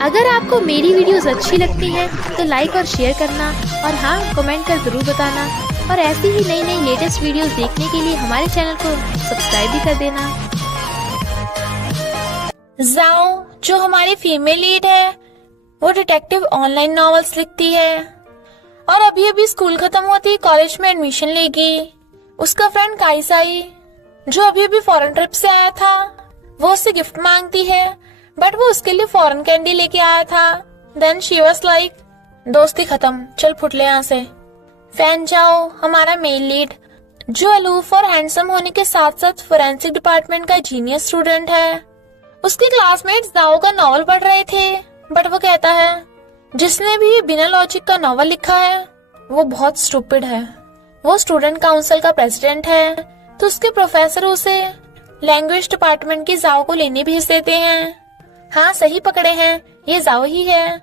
अगर आपको मेरी वीडियोस अच्छी लगती है तो लाइक और शेयर करना, और हाँ, कमेंट कर जरूर बताना। और ऐसी ही नई नई लेटेस्ट वीडियोस देखने के लिए हमारे चैनल को सब्सक्राइब भी कर देना। जाओ, जो हमारी फीमेल लीड है, वो डिटेक्टिव ऑनलाइन नॉवेल्स लिखती है और अभी अभी स्कूल खत्म होती कॉलेज में एडमिशन लेगी। उसका फ्रेंड काइसाई, जो अभी अभी फॉरेन ट्रिप से आया था, वो उससे गिफ्ट मांगती है, बट वो उसके लिए फॉरेन कैंडी लेके आया था। देन शी वाज लाइक, दोस्ती खत्म, चल फुट ले यहाँ से। फैन जाओ, हमारा मेल लीड, जो अलूफ और हैंडसम होने के साथ साथ फोरेंसिक डिपार्टमेंट का जीनियस स्टूडेंट है। उसके क्लासमेट्स जाओ का नॉवल पढ़ रहे थे, बट वो कहता है जिसने भी बिना लॉजिक का नॉवल लिखा है वो बहुत स्टूपिड है। वो स्टूडेंट काउंसिल का प्रेसिडेंट है, तो उसके प्रोफेसर उसे लैंग्वेज डिपार्टमेंट की जाओ को लेने भेज देते हैं। हाँ, सही पकड़े हैं, ये जाओ ही है।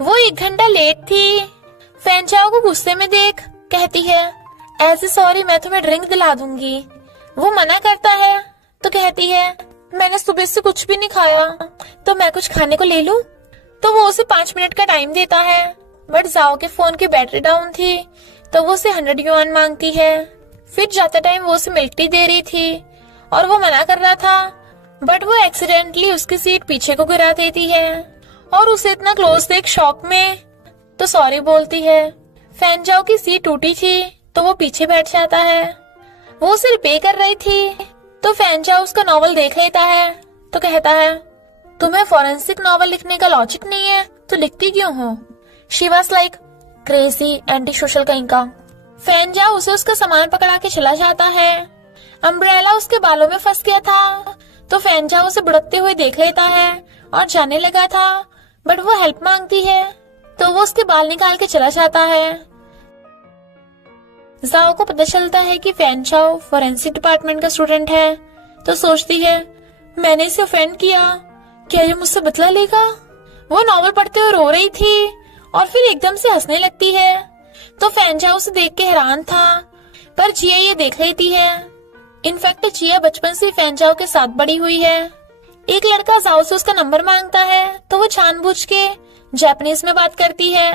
वो 1 घंटा लेट थी। फैन जाओ को गुस्से में देख कहती है, ऐसे सॉरी, मैं तुम्हें ड्रिंक दिला दूंगी। वो मना करता है तो कहती है, मैंने सुबह से कुछ भी नहीं खाया, तो मैं कुछ खाने को ले लूं। तो वो उसे 5 मिनट का टाइम देता है, बट जाओ के फोन की बैटरी डाउन थी, तो वो उसे 100 युआन मांगती है। फिर जाते टाइम वो उसे मिल्क टी दे रही थी और वो मना कर रहा था, बट वो एक्सीडेंटली उसकी सीट पीछे को गिरा देती है और उसे इतना क्लोज देख शॉक में तो सॉरी बोलती है। फैन जाओ की सीट टूटी थी, तो वो पीछे बैठ जाता है। वो उसे रिपेयर कर रही थी, तो फैन जाओ उसका नॉवल देख लेता है, तो कहता है, तुम्हें फॉरेंसिक नॉवल लिखने का लॉजिक नहीं है तो लिखती क्यों हो? She was like, crazy anti social कहीं का। फैन जाओ उसे उसका सामान पकड़ा के चला जाता है। अम्ब्रेला उसके बालों में फंस गया था, तो फैन जाओ उसे बुड़कते हुए देख लेता है और जाने लगा था, बट वो हेल्प मांगती है, तो वो उसके बाल निकाल के चला जाता है। जाओ को पता चलता है कि फैन जाओ फोरेंसिक डिपार्टमेंट का स्टूडेंट है, तो सोचती है, मैंने इसे ऑफेंड किया, क्या ये मुझसे बदला लेगा? वो नॉवल पढ़ते हुए रो रही थी और फिर एकदम से हंसने लगती है, तो फैन जाओ उसे देख के हैरान था, पर जिया ये देख लेती है। इनफैक्ट जिया बचपन से फैन जाओ के साथ बड़ी हुई है। एक लड़का जाओ से उसका नंबर मांगता है, तो वो जानबूझ के जापानीज में बात करती है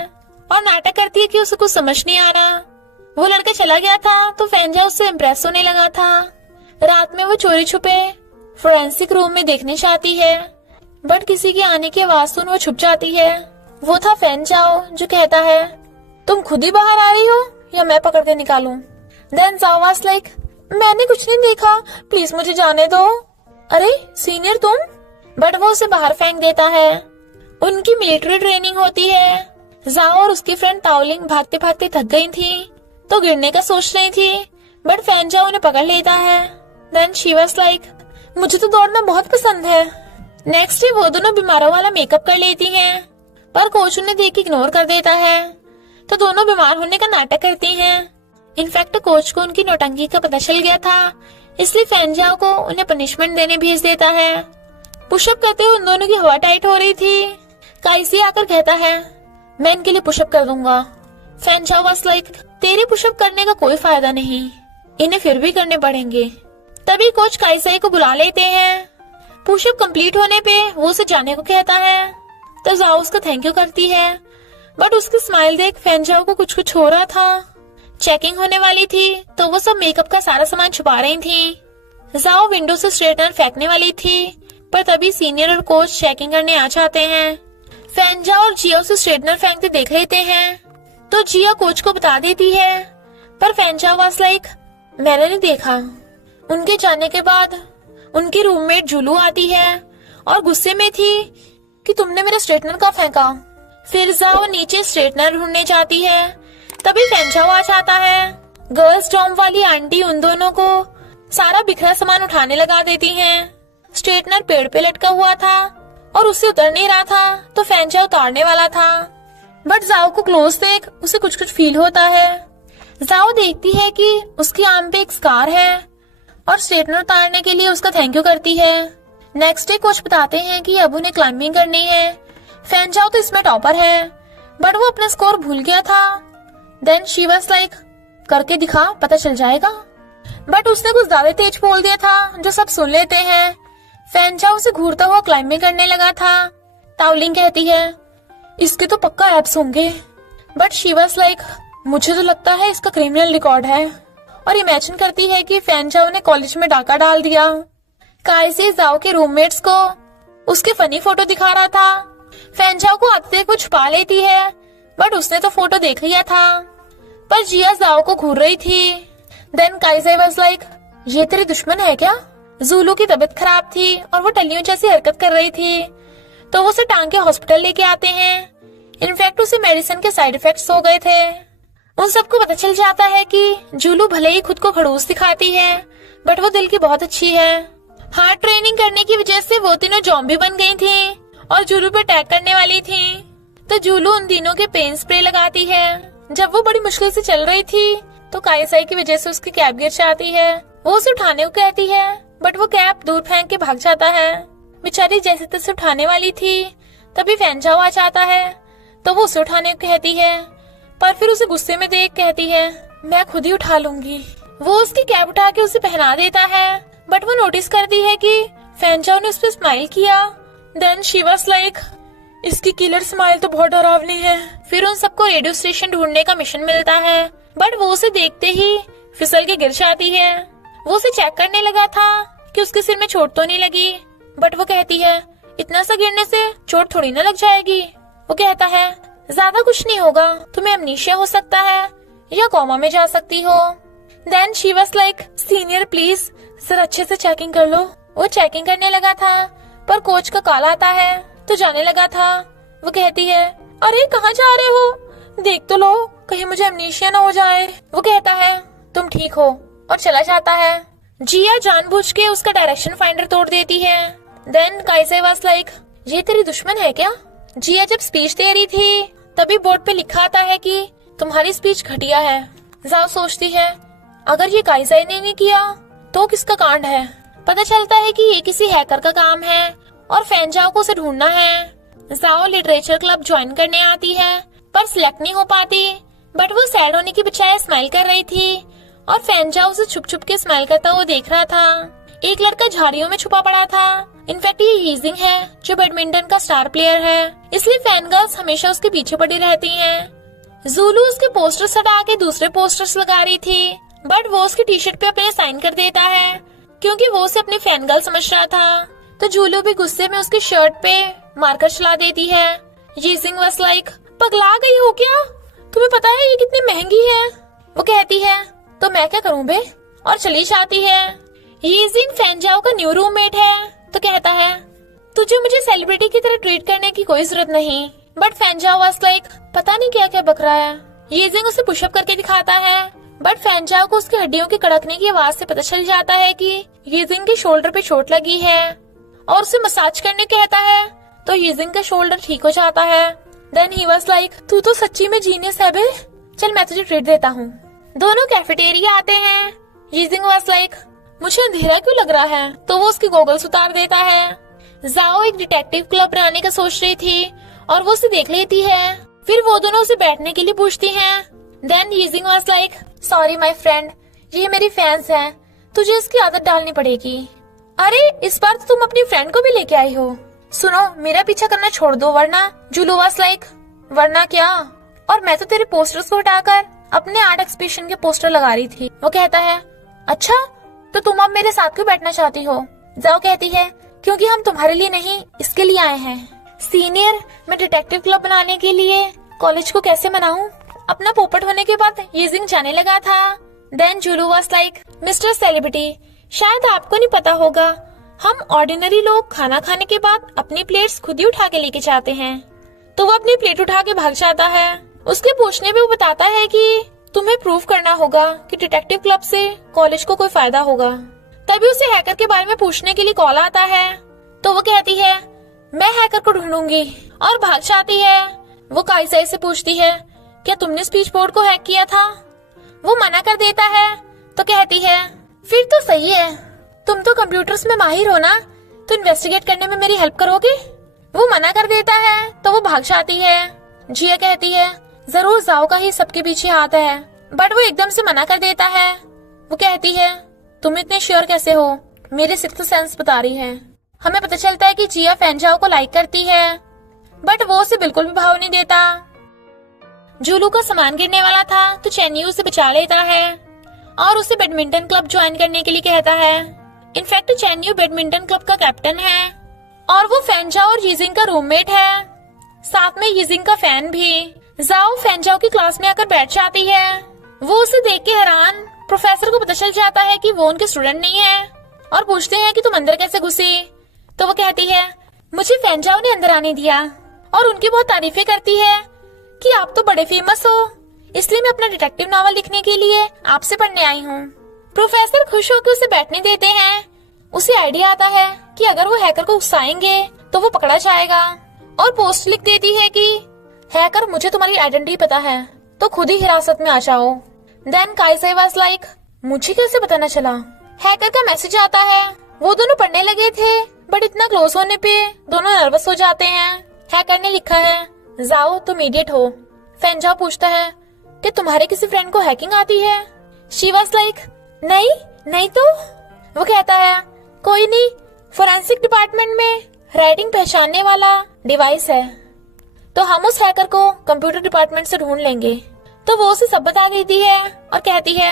और नाटक करती है कि उसे कुछ समझ नहीं आ रहा। वो लड़का चला गया था, तो फैन जाओ उससे इम्प्रेस होने लगा था। रात में वो चोरी छुपे फोरेंसिक रूम में देखने चाहती है, बट किसी के आने की आवाज सुन वो छुप जाती है। वो था फैन जाओ, जो कहता है, तुम खुद ही बाहर आ रही हो या मैं पकड़ के निकालूं? देन जाओ वाज लाइक, मैंने कुछ नहीं देखा, प्लीज मुझे जाने दो। अरे सीनियर तुम? बट वो उसे बाहर फेंक देता है। उनकी मिलिट्री ट्रेनिंग होती है। जाओ और उसकी फ्रेंड ताओलिंग भागते भागते थक गई थी, तो गिरने का सोच रही थी, बट फैन जाओ उन्हें पकड़ लेता है। देन शी वाज लाइक, मुझे तो दौड़ना बहुत पसंद है। नेक्स्ट डे वो दोनों बीमारों वाला मेकअप कर लेती हैं, पर कोच उन्हें देख के इग्नोर कर देता है, तो दोनों बीमार होने का नाटक करती हैं। इनफैक्ट कोच को उनकी नौटंकी का पता चल गया था, इसलिए फैन जाओ को उन्हें पनिशमेंट देने भेज देता है। पुशअप करते हुए उन दोनों की हवा टाइट हो रही थी। काइसी आकर कहता है, मैं इनके लिए पुशअप कर दूंगा। फैन जाओ वाज लाइक, तेरे पुशअप करने का कोई फायदा नहीं, इन्हें फिर भी करने पड़ेंगे। तभी कोच काइसाई को बुला लेते हैं। पुशअप कंप्लीट होने पे वो उसे जाने को कहता है, तो जाओ उसका थैंक यू करती है, बट उसकी स्माइल देख फैन जाओ को कुछ कुछ हो रहा था। चेकिंग होने वाली थी, तो वो सब मेकअप का सारा सामान छुपा रही थी। जाओ विंडो से स्ट्रेटनर फेंकने वाली थी, पर तभी सीनियर और कोच चेकिंग करने आ जाते हैं। फैन जाओ और जिया उसे स्ट्रेटनर फेंकते देख लेते हैं, तो जिया कोच को बता देती है, पर फैन जाओ वाज लाइक, मैंने नहीं देखा। उनके जाने के बाद उनकी रूममेट जुलू आती है और गुस्से में थी कि तुमने मेरा स्ट्रेटनर कहाँ फेंका। फिर जाओ नीचे स्ट्रेटनर ढूंढने जाती है, तभी फैन जाओ आ जाता है। गर्ल्स डॉम वाली आंटी उन दोनों को सारा बिखरा सामान उठाने लगा देती हैं। स्ट्रेटनर पेड़ पे लटका हुआ था और उससे उतर नहीं रहा था, तो फैन जाओ उतारने वाला था, बट जाओ को क्लोज देख उसे कुछ कुछ फील होता है। जाओ देखती है कि उसकी आर्म पे एक स्कार है और स्ट्रेटनर उतारने के लिए उसका थैंक यू करती है। नेक्स्ट डे कोच बताते हैं कि अब उन्हें क्लाइंबिंग करनी है। फैन जाओ तो इसमें टॉपर है, बट वो अपना स्कोर भूल गया था। देन शी वाज लाइक, करके दिखा, पता चल जाएगा। बट उसने कुछ ज्यादा तेज बोल दिया था, जो सब सुन लेते हैं। फैन जाओ उसे घूरता हुआ क्लाइंबिंग करने लगा था, ताओलिंग कहती है इसके तो पक्का एप्स होंगे, बट शी वाज लाइक मुझे तो लगता है इसका क्रिमिनल रिकॉर्ड है। और इमेजिन करती है कि फैन जाओ ने कॉलेज में डाका डाल दिया। काइसे जाओ के रूममेट्स को उसके फनी फोटो दिखा रहा था। फैन जाओ को आते देख वो छुपा लेती है, बट उसने तो फोटो देख लिया था। पर जिया जाओ को घूर रही थी। देन काइसे वाज लाइक ये तेरी दुश्मन है क्या? जूलू की तबीयत खराब थी और वो टल्लियों जैसी हरकत कर रही थी, तो वो उसे टांग के हॉस्पिटल लेके आते हैं। इनफैक्ट उसे मेडिसिन के साइड इफेक्ट्स हो गए थे। उन सबको पता चल जाता है कि जूलू भले ही खुद को खड़ूस दिखाती है, बट वो दिल की बहुत अच्छी है। हार्ड ट्रेनिंग करने की वजह से वो तीनों जॉम्बी बन गई थी और जूलू पे अटैक करने वाली थी। तो जूलू उन तीनों के पेन स्प्रे लगाती है। जब वो बड़ी मुश्किल से चल रही थी तो काइसाई की वजह से उसकी कैप गिर जाती है। वो उसे उठाने को कहती है, बट वो कैप दूर फेंक के भाग जाता है। बेचारी जैसे तैसे उठाने वाली थी, तभी फैन जाओ आ जाता है, तो वो उसे उठाने को कहती है, पर फिर उसे गुस्से में देख कहती है मैं खुद ही उठा लूंगी। वो उसकी कैप उठा के उसे पहना देता है, बट वो नोटिस करती है कि फैन जाओ ने उस पर स्माइल किया। देन शी वाज लाइक इसकी किलर स्माइल तो बहुत डरावनी है। फिर उन सबको रेडियो स्टेशन ढूंढने का मिशन मिलता है, बट वो उसे देखते ही फिसल के गिर जाती है। वो उसे चेक करने लगा था कि उसके सिर में चोट तो नहीं लगी, बट वो कहती है इतना सा गिरने से चोट थोड़ी ना लग जाएगी। वो कहता है ज्यादा कुछ नहीं होगा, तुम्हें अमनीशिया हो सकता है या कोमा में जा सकती हो। Then she was like senior please sir अच्छे से चेकिंग कर लो। वो चेकिंग करने लगा था, पर कोच का कॉल आता है तो जाने लगा था। वो कहती है अरे कहाँ जा रहे हो, देख तो लो कहीं मुझे अमनीशिया ना हो जाए। वो कहता है तुम ठीक हो और चला जाता है। जिया जानबूझ के उसका डायरेक्शन फाइंडर तोड़ देती है। देन काइसे वाज लाइक ये तेरी दुश्मन है क्या? जिया जब स्पीच दे रही थी तभी बोर्ड पे लिखा आता है कि तुम्हारी स्पीच घटिया है। जाओ सोचती है अगर ये काइसाई ने नहीं किया तो किसका कांड है। पता चलता है कि ये किसी हैकर का काम है और फैन जाओ को उसे ढूंढना है। जाओ लिटरेचर क्लब ज्वाइन करने आती है, पर सिलेक्ट नहीं हो पाती, बट वो सैड होने की बजाय स्माइल कर रही थी और फैन जाओ उसे छुप छुप के स्माइल करता हुआ देख रहा था। एक लड़का झाड़ियों में छुपा पड़ा था। इनफैक्ट ये हीजिंग है जो बैडमिंटन का स्टार प्लेयर है, इसलिए फैन गर्ल्स हमेशा उसके पीछे पड़ी रहती हैं। जूलू उसके पोस्टर्स हटा के दूसरे पोस्टर्स लगा रही थी, बट वो उसकी टी शर्ट पे अपने साइन कर देता है क्योंकि वो उसे अपनी फैन गर्ल समझ रहा था। तो जूलू भी गुस्से में उसकी शर्ट पे मार्कर चला देती है। हीजिंग वाज लाइक पगला गई हो क्या? तुम्हें पता है ये कितनी महंगी है? वो कहती है तो मैं क्या करूं बे, और चली जाती है। हीजिंग फैन जाओ का न्यू रूममेट है, तो कहता है तुझे मुझे सेलिब्रिटी की तरह ट्रीट करने की कोई जरूरत नहीं। बट फैन जाओ वाज लाइक पता नहीं क्या क्या बक रहा है। हीजिंग उसे पुशअप करके दिखाता है, बट फैन जाओ को उसकी हड्डियों के कड़कने की आवाज से पता चल जाता है कि हीजिंग के शोल्डर पे चोट लगी है और उसे मसाज करने कहता है, तो हीजिंग का शोल्डर ठीक हो जाता है। देन ही वाज लाइक तू तो सच्ची में जीनियस है बे, चल मैं तुझे ट्रीट देता हूँ। दोनों कैफेटेरिया आते हैं। हीजिंग वाज लाइक मुझे अंधेरा क्यों लग रहा है, तो वो उसकी गॉगल्स उतार देता है। जाओ एक डिटेक्टिव क्लब बनाने का सोच रही थी और वो उसे देख लेती है। फिर वो दोनों उसे बैठने के लिए पूछती हैं। देन हीजिंग was like sorry my friend, ये मेरी फैंस हैं, तुझे इसकी आदत डालनी पड़ेगी। अरे इस बार तो तुम अपनी फ्रेंड को भी लेके आई हो। सुनो मेरा पीछा करना छोड़ दो वरना। जूलू वाज लाइक वरना क्या, और मैं तो तेरे पोस्टर्स को हटाकर अपने आर्ट एक्सहिबिशन के पोस्टर लगा रही थी। वो कहता है अच्छा तो तुम अब मेरे साथ क्यों बैठना चाहती हो? जाओ कहती है क्योंकि हम तुम्हारे लिए नहीं इसके लिए आए हैं। सीनियर मैं डिटेक्टिव क्लब बनाने के लिए कॉलेज को कैसे मनाऊं? अपना पोपट होने के बाद हीजिंग जाने लगा था। देन जूलू वाज लाइक मिस्टर सेलिब्रिटी शायद आपको नहीं पता होगा, हम ऑर्डिनरी लोग खाना खाने के बाद अपनी प्लेट्स खुद ही उठा के लेके जाते हैं। तो वो अपनी प्लेट उठा के भाग जाता है। उसके पूछने पे वो बताता है कि तुम्हें प्रूव करना होगा कि डिटेक्टिव क्लब से कॉलेज को कोई फायदा होगा। तभी उसे हैकर के बारे में पूछने के लिए कॉल आता है, तो वो कहती है मैं हैकर को ढूंढूंगी और भाग जाती है। वो काइसाई से पूछती है क्या तुमने स्पीच बोर्ड को हैक किया था? वो मना कर देता है, तो कहती है फिर तो सही है, तुम तो कंप्यूटर्स में माहिर हो ना, तो इन्वेस्टिगेट करने में मेरी हेल्प करोगे? वो मना कर देता है, तो वो भाग जाती है। जिया कहती है जरूर जाओ का ही सबके पीछे हाथ है, बट वो एकदम से मना कर देता है। वो कहती है तुम इतने श्योर कैसे हो? मेरे सिक्स्थ सेंस बता रही है। हमें पता चलता है कि जिया फैन जाओ को लाइक करती है। बट वो उसे बिल्कुल भी भाव नहीं देता। जूलू का सामान गिरने वाला था तो चेन्यू उसे बचा लेता है और उसे बैडमिंटन क्लब ज्वाइन करने के लिए कहता है। इनफैक्ट चेन्यू बैडमिंटन क्लब का कैप्टन है और वो फेंजाओ और यिजिंग का रूममेट है, साथ में यिजिंग का फैन भी। जाओ फेंजाओ की क्लास में आकर बैठ जाती है। वो उसे देख के हैरान। प्रोफेसर को पता चल जाता है कि वो उनके स्टूडेंट नहीं है और पूछते हैं कि तुम अंदर कैसे घुसी। तो वो कहती है मुझे फेंजाओ ने अंदर आने दिया और उनकी बहुत तारीफें करती है कि आप तो बड़े फेमस हो, इसलिए मैं अपना डिटेक्टिव नॉवल लिखने के लिए आपसे पढ़ने आई हूँ। प्रोफेसर खुश होकर उसे बैठने देते हैं। उसे आइडिया आता है कि अगर वो हैकर को उकसाएंगे तो वो पकड़ा जाएगा और पोस्ट लिख देती है कि हैकर मुझे तुम्हारी आइडेंटिटी पता है तो खुद ही हिरासत में आ जाओ। देन काइसाई वाज लाइक मुझे कैसे पता न चला। हैकर का मैसेज आता है। वो दोनों पढ़ने लगे थे बट इतना क्लोज होने पे दोनों नर्वस हो जाते हैं। हैकर ने लिखा है जाओ तुम इडियट हो। फेंजाओ पूछता है कि तुम्हारे किसी फ्रेंड को हैकिंग आती है। शी वाज लाइक नहीं तो। वो कहता है कोई नहीं, फोरेंसिक डिपार्टमेंट में राइटिंग पहचानने वाला डिवाइस है तो हम उस हैकर को कंप्यूटर डिपार्टमेंट से ढूंढ लेंगे। तो वो उसे सब बता देती है और कहती है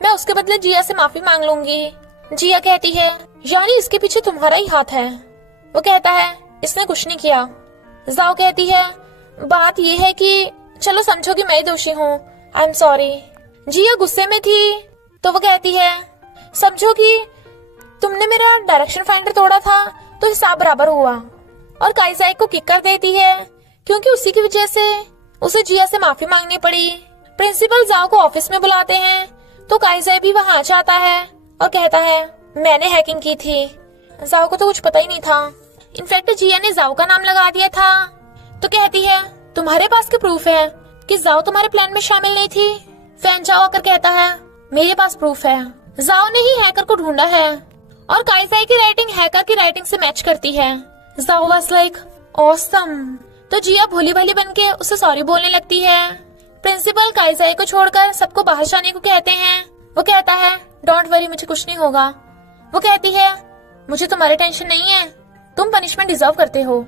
मैं उसके बदले जिया से माफी मांग लूंगी। जिया कहती है यानी इसके पीछे तुम्हारा ही हाथ है। वो कहता है इसने कुछ नहीं किया। जाओ कहती है बात ये है कि चलो समझो कि मैं ही दोषी हूँ, आई एम सॉरी। जिया गुस्से में थी तो वो कहती है समझो कि तुमने मेरा डायरेक्शन फाइंडर तोड़ा था तो हिसाब बराबर हुआ। और काइसाई को किक कर देती है क्योंकि उसी की वजह से उसे जिया से माफी मांगनी पड़ी। प्रिंसिपल जाओ को ऑफिस में बुलाते हैं तो काइसाई भी वहाँ आ जाता है और कहता है मैंने हैकिंग की थी। जाओ को तो कुछ पता ही नहीं था। इनफैक्ट जिया ने जाओ का नाम लगा दिया था। तो कहती है तुम्हारे पास क्या प्रूफ है कि जाओ तुम्हारे प्लान में शामिल नहीं थी। फेंजाओ आकर कहता है मेरे पास प्रूफ है। जाओ ने ही हैकर को ढूंढा है और काइसाई की राइटिंग हैकर की राइटिंग से मैच करती है। जाओ वाज लाइक ऑसम। तो जिया भोली भाली बनके उसे सॉरी बोलने लगती है। प्रिंसिपल काइसाई को छोड़कर सबको बाहर जाने को कहते हैं। वो कहता है डोंट वरी मुझे कुछ नहीं होगा। वो कहती है मुझे तुम्हारी टेंशन नहीं है, तुम पनिशमेंट डिजर्व करते हो।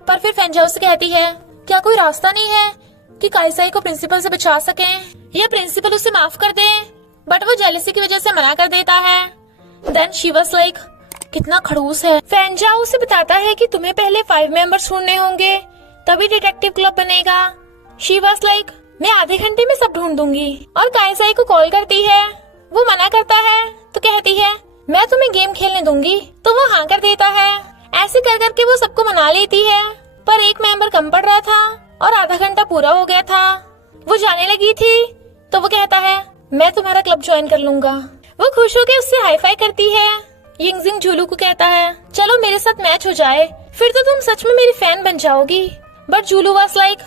पर फिर फेंजाओ से कहती है क्या कोई रास्ता नहीं है कि काइसाई को प्रिंसिपल से बचा सके या प्रिंसिपल उसे माफ कर दे। बट वो जेलसी की वजह से मना कर देता है। देन शी वाज लाइक कितना खड़ूस है। फेंजाओ उसे बताता है कि तुम्हें पहले 5 मेंबर्स ढूंढने होंगे तभी डिटेक्टिव क्लब बनेगा। शी वाज लाइक मैं आधे घंटे में सब ढूंढ दूंगी और काइसाई को कॉल करती है। वो मना करता है तो कहती है मैं तुम्हें गेम खेलने दूंगी तो वो हाँ कर देता है। ऐसे कर करके वो सबको मना लेती है पर एक मेंबर कम पड़ रहा था और आधा घंटा पूरा हो गया था। वो जाने लगी थी तो वो कहता है मैं तुम्हारा क्लब ज्वाइन कर लूंगा। वो खुश होकर उससे हाई फाई करती है। यिंगजिंग जूलू को कहता है चलो मेरे साथ मैच हो जाए फिर तो तुम सच में मेरी फैन बन जाओगी। बट जूलू वाज लाइक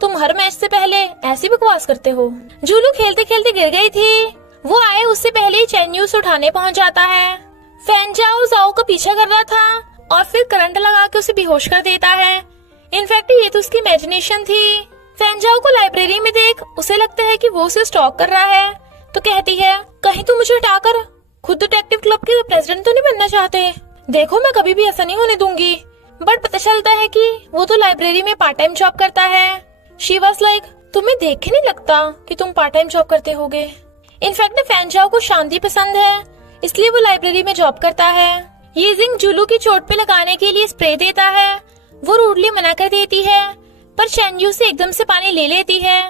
तुम हर मैच से पहले ऐसी बकवास करते हो। जूलू खेलते खेलते गिर गई थी। वो आए उससे पहले ही चेन्यू से उठाने पहुंच जाता है। फेंजाओ जाओ का पीछा कर रहा था और फिर करंट लगा के उसे बेहोश कर देता है। इनफैक्ट ये तो उसकी इमेजिनेशन थी। फेंजाओ को लाइब्रेरी में देख उसे लगता है कि वो उसे स्टॉक कर रहा है तो कहती है कहीं तुम मुझे हटाकर खुद डिटेक्टिव क्लब के प्रेसिडेंट तो नहीं बनना चाहते। देखो मैं कभी भी ऐसा नहीं होने दूंगी। बट पता चलता है कि वो तो लाइब्रेरी में पार्ट टाइम जॉब करता है। शी वाज लाइक तुम्हें देख के नहीं लगता कि तुम पार्ट टाइम जॉब करते होगे। इनफैक्ट फेंजाओ को शांति पसंद है इसलिए वो लाइब्रेरी में जॉब करता है। यिजिंग जूलू की चोट पे लगाने के लिए स्प्रे देता है। वो रूडली मना कर देती है पर चेन्यू से एकदम से पानी ले लेती है।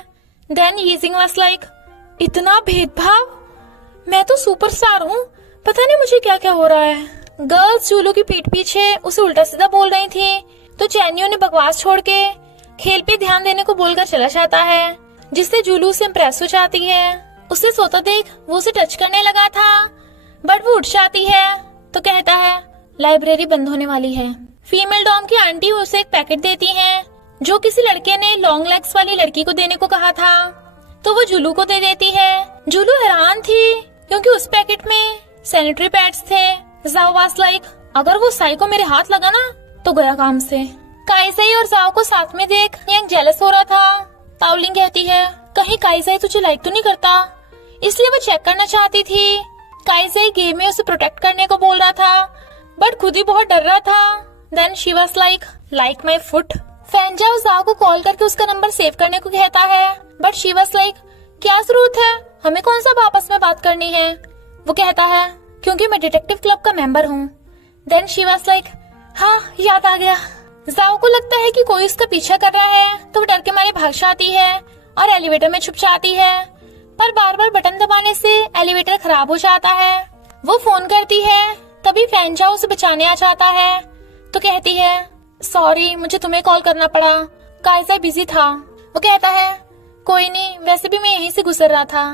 देन यिजिंग वाज लाइक इतना भेदभाव, मैं तो सुपरस्टार हूँ, पता नहीं मुझे क्या क्या हो रहा है। गर्ल्स जूलू की पीठ पीछे उसे उल्टा सीधा बोल रही थी तो चेन्यू ने बकवास छोड़ के खेल पे ध्यान देने को बोलकर चला जाता है जिससे जूलू से इम्प्रेस हो जाती है। उसे सोता देख वो उसे टच करने लगा था बट वो उठ जाती है तो कहता है लाइब्रेरी बंद होने वाली है। फीमेल डॉम की आंटी उसे एक पैकेट देती है जो किसी लड़के ने लॉन्ग लेग्स वाली लड़की को देने को कहा था तो वो जूलू को दे देती है। जूलू हैरान थी क्योंकि उस पैकेट में सैनिटरी पैड्स थे। जाओ वाज लाइक अगर वो साई को मेरे हाथ लगा ना तो गया काम से। काइसाई और जाओ को साथ में देख यंग जेलस हो रहा था। ताओलिंग कहती है कहीं काइसाई तुझे लाइक तो नहीं करता, इसलिए वो चेक करना चाहती थी। काइसाई गेम में उसे प्रोटेक्ट करने को बोल रहा था बट खुद ही बहुत डर रहा था। Then she was like my foot. फैनजाओ जाओ को कॉल करके उसका नंबर सेव करने को कहता है, बट शी वाज लाइक क्या जरूरत है, हमें कौन सा आपस में बात करनी है। वो कहता है क्योंकि मैं डिटेक्टिव क्लब का मेंबर हूँ। देन शी वाज लाइक हाँ याद आ गया। जाओ को लगता है कि कोई उसका पीछा कर रहा है, तो वो डर के मारे भाग जाती है और एलिवेटर में छुप जाती है, पर बार बार बटन दबाने से एलिवेटर खराब हो जाता है। वो फोन करती है, तभी फैनजाओ उसे बचाने आ जाता है, तो कहती है सॉरी मुझे तुम्हें कॉल करना पड़ा, काइज़ा बिजी था। वो कहता है कोई नहीं, वैसे भी मैं यहीं से गुजर रहा था।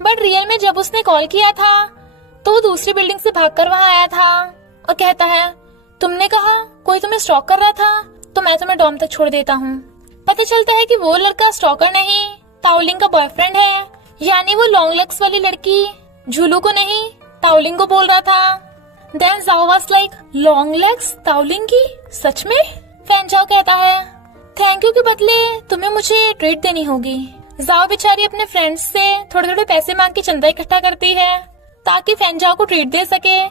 बट रियल में जब उसने कॉल किया था तो वो दूसरी बिल्डिंग से भागकर वहां आया था और कहता है तुमने कहा कोई तुम्हें स्टॉक कर रहा था तो मैं तुम्हें डॉम तक छोड़ देता हूँ। पता चलता है कि वो लड़का स्टॉकर नहीं, ताओलिंग का बॉयफ्रेंड है, यानी वो लॉन्ग लेग्स वाली लड़की झूलू को नहीं ताओलिंग को बोल रहा था। देन जाओ वाज लाइक लॉन्ग लेग्स ताओलिंग की, सच में? फैनजाओ कहता है थैंक यू के बदले तुम्हें मुझे ट्रीट देनी होगी। जाओ बेचारी अपने फ्रेंड्स से थोड़े थोड़े पैसे मांग के चंदा इकट्ठा करती है ताकि फैनजाओ को ट्रीट दे सके,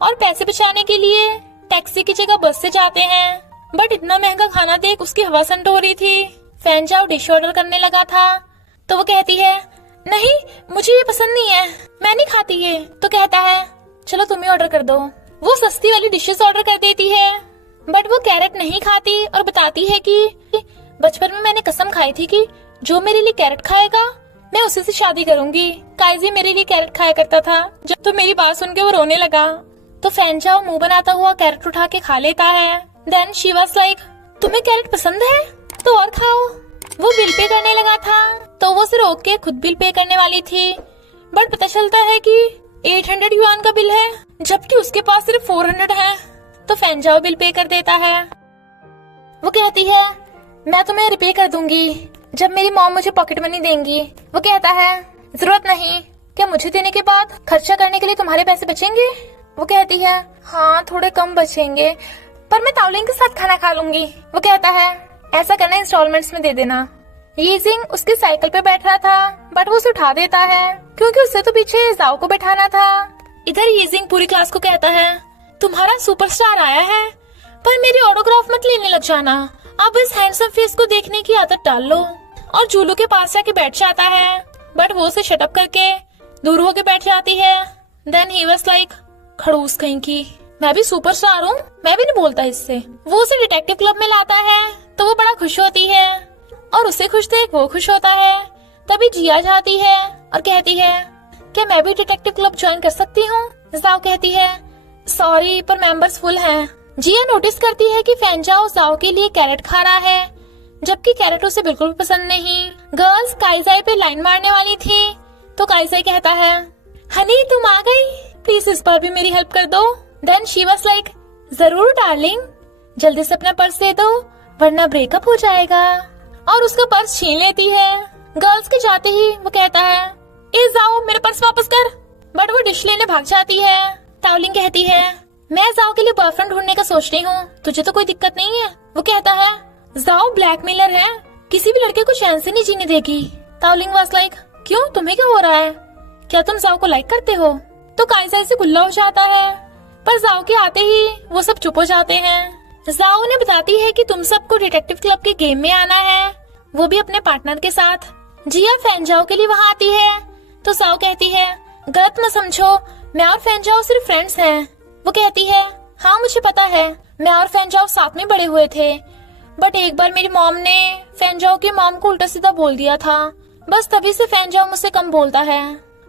और पैसे बचाने के लिए टैक्सी की जगह बस से जाते हैं। बट इतना महंगा खाना देख उसकी हवा संड हो रही थी। फैनजाओ डिश ऑर्डर करने लगा था तो वो कहती है नहीं मुझे ये पसंद नहीं है, मैं नहीं खाती ये। तो कहता है चलो तुम ही ऑर्डर कर दो। वो सस्ती वाली डिशेस ऑर्डर कर देती है, बट वो कैरेट नहीं खाती और बताती है कि बचपन में मैंने कसम खाई थी कि जो मेरे लिए कैरेट खाएगा मैं उसी से शादी करूंगी। काइजी मेरे लिए कैरेट खाया करता था। जब तो मेरी बात सुन के वो रोने लगा तो फैनजाओ मुंह बनाता हुआ कैरेट उठा के खा लेता है। देन शी वाज लाइक तुम्हें कैरेट पसंद है तो और खाओ। वो बिल पे करने लगा था तो वो उसे रोक के खुद बिल पे करने वाली थी, बट पता चलता है कि 800 युआन का बिल है जबकि उसके पास सिर्फ 400 है। तो फैनजाओ बिल पे कर देता है। वो कहती है मैं तुम्हें रिपे कर दूंगी जब मेरी मॉम मुझे पॉकेट मनी देंगी। वो कहता है जरूरत नहीं, क्या मुझे देने के बाद खर्चा करने के लिए तुम्हारे पैसे बचेंगे? वो कहती है हाँ थोड़े कम बचेंगे, पर मैं ताओलिंग के साथ खाना खा लूंगी। वो कहता है ऐसा करना इंस्टॉलमेंट्स में दे देना। यीजिंग उसकी साइकिल पे बैठ रहा था, बट वो उसे उठा देता है क्योंकि उससे तो पीछे जाओ को बैठाना था। इधर यीजिंग पूरी क्लास को कहता है तुम्हारा सुपरस्टार आया है, पर मेरी ऑटोग्राफ मत लेने लग जाना। अब इस हैंडसम फेस को देखने की आदत डाल लो। और जूलू के पास जाके बैठ जाता है, बट वो उसे शट अप करके दूर होके बैठ जाती है। देन ही वाज लाइक खड़ूस कहीं की, मैं भी सुपरस्टार हूँ, मैं भी नहीं बोलता इससे। वो उसे डिटेक्टिव क्लब में लाता है तो वो बड़ा खुश होती है और उसे खुश देख वो खुश होता है। तभी जिया जाती है और कहती है क्या मैं भी डिटेक्टिव क्लब ज्वाइन कर सकती हूँ? जाओ कहती है सॉरी पर मेंबर्स फुल हैं। जिया नोटिस करती है कि फैनजाओ जाओ के लिए कैरेट खा रहा है, जबकि कैरेट उसे बिल्कुल भी पसंद नहीं। गर्ल्स काइजाई पे लाइन मारने वाली थी तो काइजाई कहता है हनी तुम आ गई, प्लीज इस बार भी मेरी हेल्प कर दो। देन शी वाज लाइक जरूर डार्लिंग, जल्दी से अपना पर्स दे दो वरना ब्रेकअप हो जाएगा, और उसका पर्स छीन लेती है। गर्ल्स के जाते ही वो कहता है ए जाओ मेरे पर्स वापस कर, बट वो डिश लेने भाग जाती है। ताओलिंग कहती है मैं जाओ के लिए बॉयफ्रेंड ढूंढने का सोच रही हूँ, तुझे तो कोई दिक्कत नहीं है। वो कहता है जाओ ब्लैकमेलर है, किसी भी लड़के को चैन से नहीं जीने देगी। ताओलिंग वाज लाइक क्यों तुम्हें क्या हो रहा है, क्या तुम जाओ को लाइक करते हो? तो काइजा से गुल्ला हो जाता है, पर जाओ के आते ही वो सब चुप हो जाते हैं। जाओ ने बताती है कि तुम सबको डिटेक्टिव क्लब के गेम में आना है, वो भी अपने पार्टनर के साथ। जिया फैनजाओ के लिए वहाँ आती है तो जाओ कहती है गलत मत समझो, मैं और फैनजाओ सिर्फ फ्रेंड्स हैं। वो कहती है हाँ मुझे पता है, मैं और फैनजाओ साथ में बड़े हुए थे, बट एक बार मेरी मॉम ने फैनजाओ की मॉम को उल्टा सीधा बोल दिया था, बस तभी से फैनजाओ मुझसे कम बोलता है,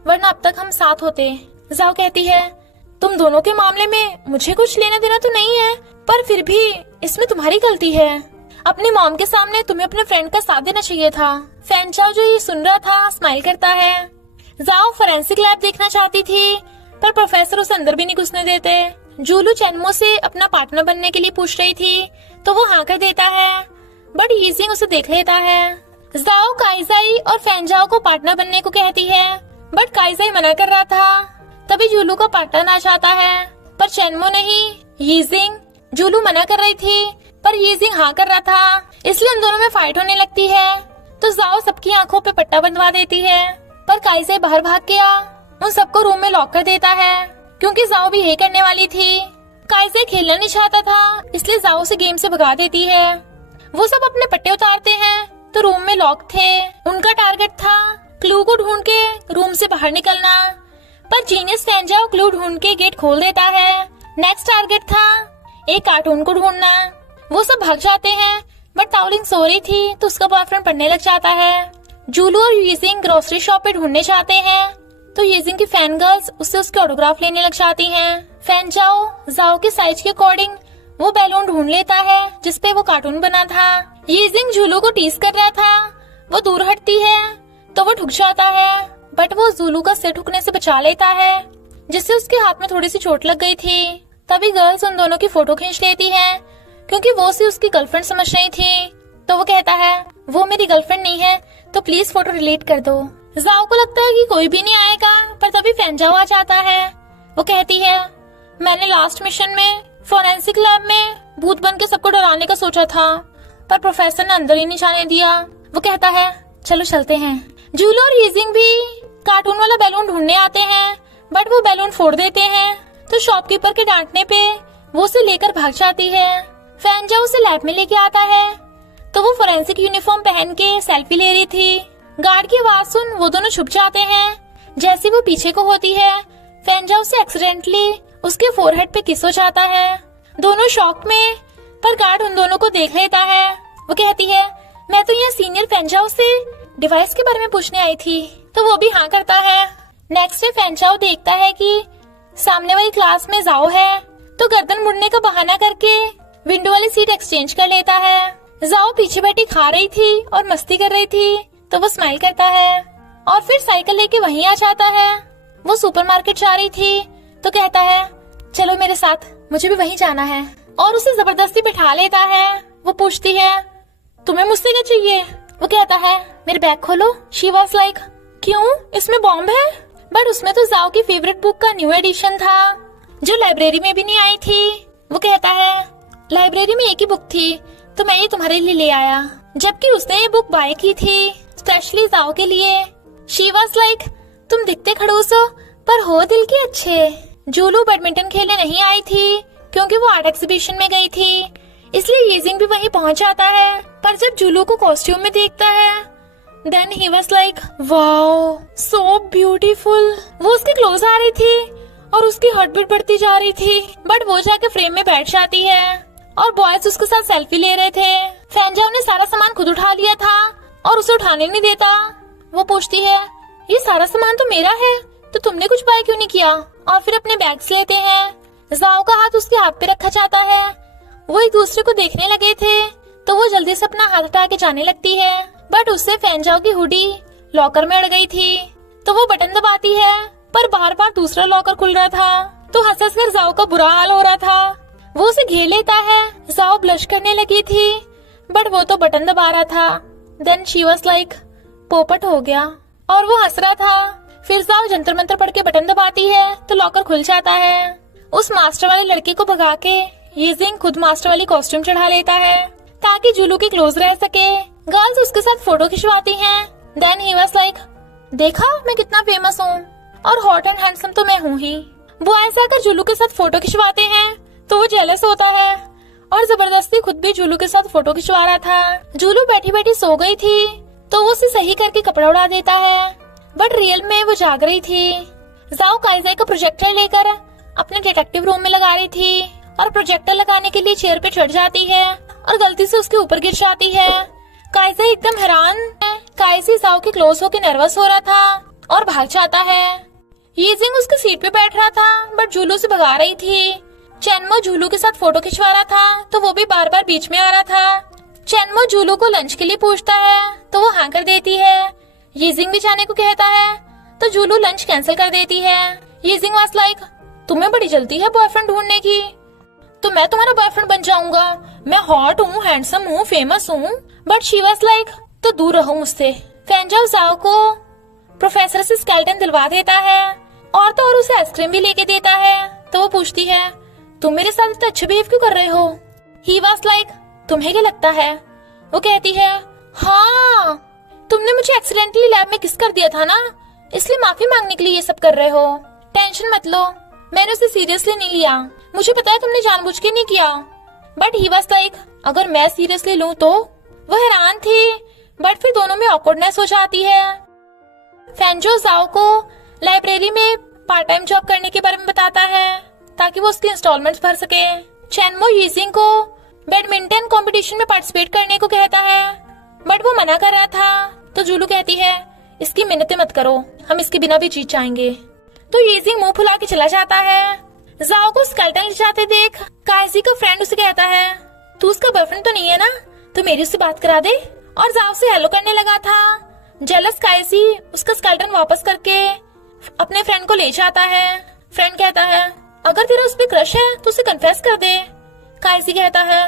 वरना अब तक हम साथ होते। जाओ कहती है तुम दोनों के मामले में मुझे कुछ लेना देना तो नहीं है, पर फिर भी इसमें तुम्हारी गलती है। अपनी मॉम के सामने तुम्हें अपने फ्रेंड का साथ देना चाहिए था। फैनजाओ जो ये सुन रहा था स्माइल करता है। जाओ फोरेंसिक लैब देखना चाहती थी, पर प्रोफेसर उसे अंदर भी नहीं घुसने देते। जूलू चैनमो से अपना पार्टनर बनने के लिए पूछ रही थी तो वो हाँ कर देता है, बट यीजिंग उसे देख लेता है। जाओ काइजाई और फैनजाओ को पार्टनर बनने को कहती है, बट काइजाई मना कर रहा था। तभी जूलू का पार्टनर आ जाता है, पर चैनमो नहीं यीजिंग। जूलू मना कर रही थी पर यीजिंग हाँ कर रहा था, इसलिए उन दोनों में फाइट होने लगती है। तो जाओ सबकी आंखों पे पट्टा बंधवा देती है, पर काइजाई बाहर भाग गया उन सबको रूम में लॉक कर देता है, क्योंकि जाओ भी यही करने वाली थी। काइजाई खेलना नहीं चाहता था, इसलिए जाओ से गेम से भगा देती है। वो सब अपने पट्टे उतारते हैं तो रूम में लॉक थे। उनका टारगेट था क्लू को ढूंढ के रूम से बाहर निकलना, पर जीनियस फैनजाओ क्लू ढूंढ के गेट खोल देता है। नेक्स्ट टारगेट था एक कार्टून को ढूंढना। वो सब भाग जाते हैं, बट ताओलिंग सो रही थी तो उसका बॉयफ्रेंड पढ़ने लग जाता है। जूलू और यूजिंग ग्रोसरी शॉप पे ढूंढने जाते हैं तो यूजिंग की फैन गर्ल्स उससे उसके ऑटोग्राफ लेने लग जाती हैं। फैनजाओ जाओ के साइज के अकॉर्डिंग वो बैलून ढूंढ लेता है जिसपे वो कार्टून बना था। यूजिंग जूलू को टीज कर रहा था, वो दूर हटती है तो वो ठुक जाता है, बट वो जूलू का सिर ठुकने से बचा लेता है जिससे उसके हाथ में थोड़ी सी चोट लग गई थी। तभी गर्ल्स उन दोनों की फोटो खींच लेती हैं क्योंकि वो उसे उसकी गर्लफ्रेंड समझ रही थी। तो वो कहता है वो मेरी गर्लफ्रेंड नहीं है तो प्लीज फोटो डिलीट कर दो। जाओ को लगता है कि कोई भी नहीं आएगा, पर तभी फैनजाओ आ जाता है। वो कहती है मैंने लास्ट मिशन में फोरेंसिक लैब में भूत बन के सबको डराने का सोचा था, पर प्रोफेसर ने अंदर ही नहीं जाने दिया। वो कहता है चलो चलते हैं। जूलो और यूजिंग भी कार्टून वाला बैलून ढूंढने आते हैं, बट वो बैलून फोड़ देते हैं तो शॉपकीपर के डांटने पे वो उसे लेकर भाग जाती है। फैनजाओ उसे लैब में लेके आता है तो वो फोरेंसिक यूनिफॉर्म पहन के सेल्फी ले रही थी। गार्ड की आवाज सुन वो दोनों छुप जाते हैं। जैसे वो पीछे को होती है, फैनजाओ से एक्सीडेंटली उसके फोरहेड पे किस हो जाता है। दोनों शॉक में, पर गार्ड उन दोनों को देख लेता है। वो कहती है मैं तो यहाँ सीनियर फैनजाओ से डिवाइस के बारे में पूछने आई थी, तो वो भी हाँ करता है। नेक्स्ट डे फैनजाओ देखता है कि सामने वाली क्लास में जाओ है, तो गर्दन मुड़ने का बहाना करके विंडो वाली सीट एक्सचेंज कर लेता है। जाओ पीछे बैठी खा रही थी और मस्ती कर रही थी तो वो स्माइल करता है और फिर साइकिल लेके वहीं आ जाता है। वो सुपरमार्केट जा रही थी तो कहता है चलो मेरे साथ, मुझे भी वहीं जाना है, और उसे जबरदस्ती बिठा लेता है। वो पूछती है तुम्हें मुझसे क्या चाहिए। वो कहता है मेरे बैग खोलो। शी वॉज लाइक क्यों, इसमें बॉम्ब है। बट उसमें तो जाओ की फेवरेट बुक का न्यू एडिशन था जो लाइब्रेरी में भी नहीं आई थी। वो कहता है लाइब्रेरी में एक ही बुक थी तो मैं ये तुम्हारे लिए ले आया, जबकि उसने ये बुक बाय की थी स्पेशली जाओ के लिए। शी वॉज लाइक तुम दिखते खड़ूस हो पर हो दिल के अच्छे। जूलू बैडमिंटन खेलने नहीं आई थी क्योंकि वो आर्ट एग्जीबिशन में गई थी, इसलिए यूजिंग भी वहीं पहुंच जाता है। पर जब जूलू को कॉस्ट्यूम में देखता है then he was like wow so beautiful. वो उसके क्लोज आ रही थी और उसकी हार्ट बीट बढ़ती जा रही थी, बट वो जाके फ्रेम में बैठ जाती है और बॉयज उसके साथ सेल्फी ले रहे थे। फैनजाओ ने सारा सामान खुद उठा लिया था और उसे उठाने नहीं देता। वो पूछती है ये सारा सामान तो मेरा है, तो तुमने कुछ बाय क्यों नहीं किया। और फिर अपने बैग्स लेते हैं। जाओ का हाथ उसके हाथ पे रखा जाता है। वो एक दूसरे को देखने लगे थे तो वो जल्दी से अपना हाथ हटा के जाने लगती है, बट उससे फैनजाओ की हुडी लॉकर में अड़ गई थी। तो वो बटन दबाती है, पर बार बार दूसरा लॉकर खुल रहा था तो हंस हंस कर जाओ का बुरा हाल हो रहा था। वो उसे घेर लेता है। जाओ ब्लश करने लगी थी, बट वो तो बटन दबा रहा था। देन शी वाज लाइक पोपट हो गया, और वो हंस रहा था। फिर जाओ जंतर मंतर पढ़ के बटन दबाती है तो लॉकर खुल जाता है। उस मास्टर वाले लड़के को भगा के यूजिंग खुद मास्टर वाली कॉस्ट्यूम चढ़ा लेता है ताकि जूलू के क्लोज रह सके। गर्ल्स उसके साथ फोटो खिंचवाती हैं। देन ही वाज लाइक देखा मैं कितना फेमस हूँ और हॉट एंड हैंडसम तो मैं हूँ ही। वो ऐसा आकर जूलू के साथ फोटो खिंचवाते हैं तो वो जेलस होता है और जबरदस्ती खुद भी जूलू के साथ फोटो खिंचवा रहा था। जूलू बैठी बैठी सो गई थी तो वो उसे सही करके कपड़ा उड़ा देता है, बट रियल में वो जाग रही थी। जाओ काइज़ाई का प्रोजेक्टर लेकर अपने डिटेक्टिव रूम में लगा रही थी और प्रोजेक्टर लगाने के लिए चेयर पे चढ़ जाती है और गलती से उसके ऊपर गिर जाती है। काइज़ाई एकदम हैरान है। काइज़ाई जाओ के क्लोज होकर नर्वस हो रहा था और भाग जाता है। यीजिंग उसके सीट पे बैठ रहा था बट जूलू से भगा रही थी। चेनमो जूलू के साथ फोटो खिंचवा रहा था तो वो भी बार बार बीच में आ रहा था। चेनमो जूलू को लंच के लिए पूछता है तो वो हाँ कर देती है। यीजिंग भी जाने को कहता है तो जूलू लंच कैंसिल कर देती है। यीजिंग वाज लाइक तुम्हें बड़ी जल्दी है बॉयफ्रेंड ढूंढने की, तो मैं तुम्हारा बॉयफ्रेंड बन जाऊंगा। मैं हॉट हूँ, हैंडसम हूँ, फेमस हूँ। बट शी वाज लाइक तो दूर रहो मुझसे। फैनजाओ जाओ को प्रोफेसर से स्केलेटन दिलवा देता है और तो और उसे आइसक्रीम भी लेके देता है। तो वो पूछती है तुम मेरे साथ इतना अच्छा बिहेव क्यों कर रहे हो। ही वाज लाइक तुम्हें क्या लगता है। वो कहती है हाँ तुमने मुझे एक्सीडेंटली लैब में किस कर दिया था ना, इसलिए माफी मांगने के लिए ये सब कर रहे हो। टेंशन मत लो, मैंने उसे सीरियसली नहीं लिया। मुझे पता है तुमने जानबूझ के नहीं किया, बट ही वाज लाइक अगर मैं सीरियसली लूं तो। वो हैरान थी, बट फिर दोनों में ऑकवर्डनेस हो जाती है। फैंजो जाओ को लाइब्रेरी में पार्ट टाइम जॉब करने के बारे में बताता है ताकि वो उसकी इंस्टॉलमेंट्स भर सके। चैनमो यीजिंग को बैडमिंटन कंपटीशन में पार्टिसिपेट करने को कहता है, बट वो मना कर रहा था। तो जूलू कहती है इसकी मिन्नतें मत करो, हम इसके बिना भी जीत जाएंगे। तो यीजिंग मुंह फुला के चला जाता है। जाओ को स्केल्टन ले जाते देख काइजी का फ्रेंड उसे कहता है तू उसका बॉयफ्रेंड तो नहीं है ना, तो मेरी उससे बात करा दे। और जाओ से हेलो करने लगा था। जेलस काइजी उसका स्केल्टन वापस करके अपने फ्रेंड को ले जाता है। फ्रेंड कहता है अगर तेरा उस पे क्रश है तो उसे कन्फेस कर दे। काइजी कहता है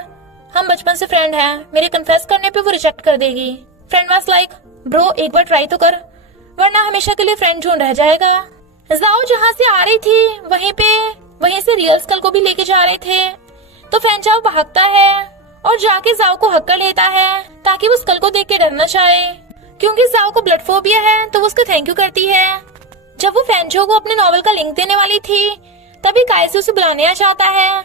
हम बचपन से फ्रेंड हैं, मेरे कन्फेस करने पे वो रिजेक्ट कर देगी। फ्रेंड वाज लाइक ब्रो एक बार ट्राई तो कर, वरना हमेशा के लिए फ्रेंड जोन रह जाएगा। जाओ जहाँ से आ रही थी वहीं से रियल स्कल को भी लेके जा रहे थे। तो फैंचाओ भागता है और जाके जाओ को हक कर लेता है ताकि वो स्कल को देख के डर न जाए। क्योंकि जाओ को ब्लड फोबिया है तो वो उसका थैंक यू करती है। जब वो फैंचो को अपने नॉवल का लिंक देने वाली थी तभी काइसी उसे बुलाने आ जाता है।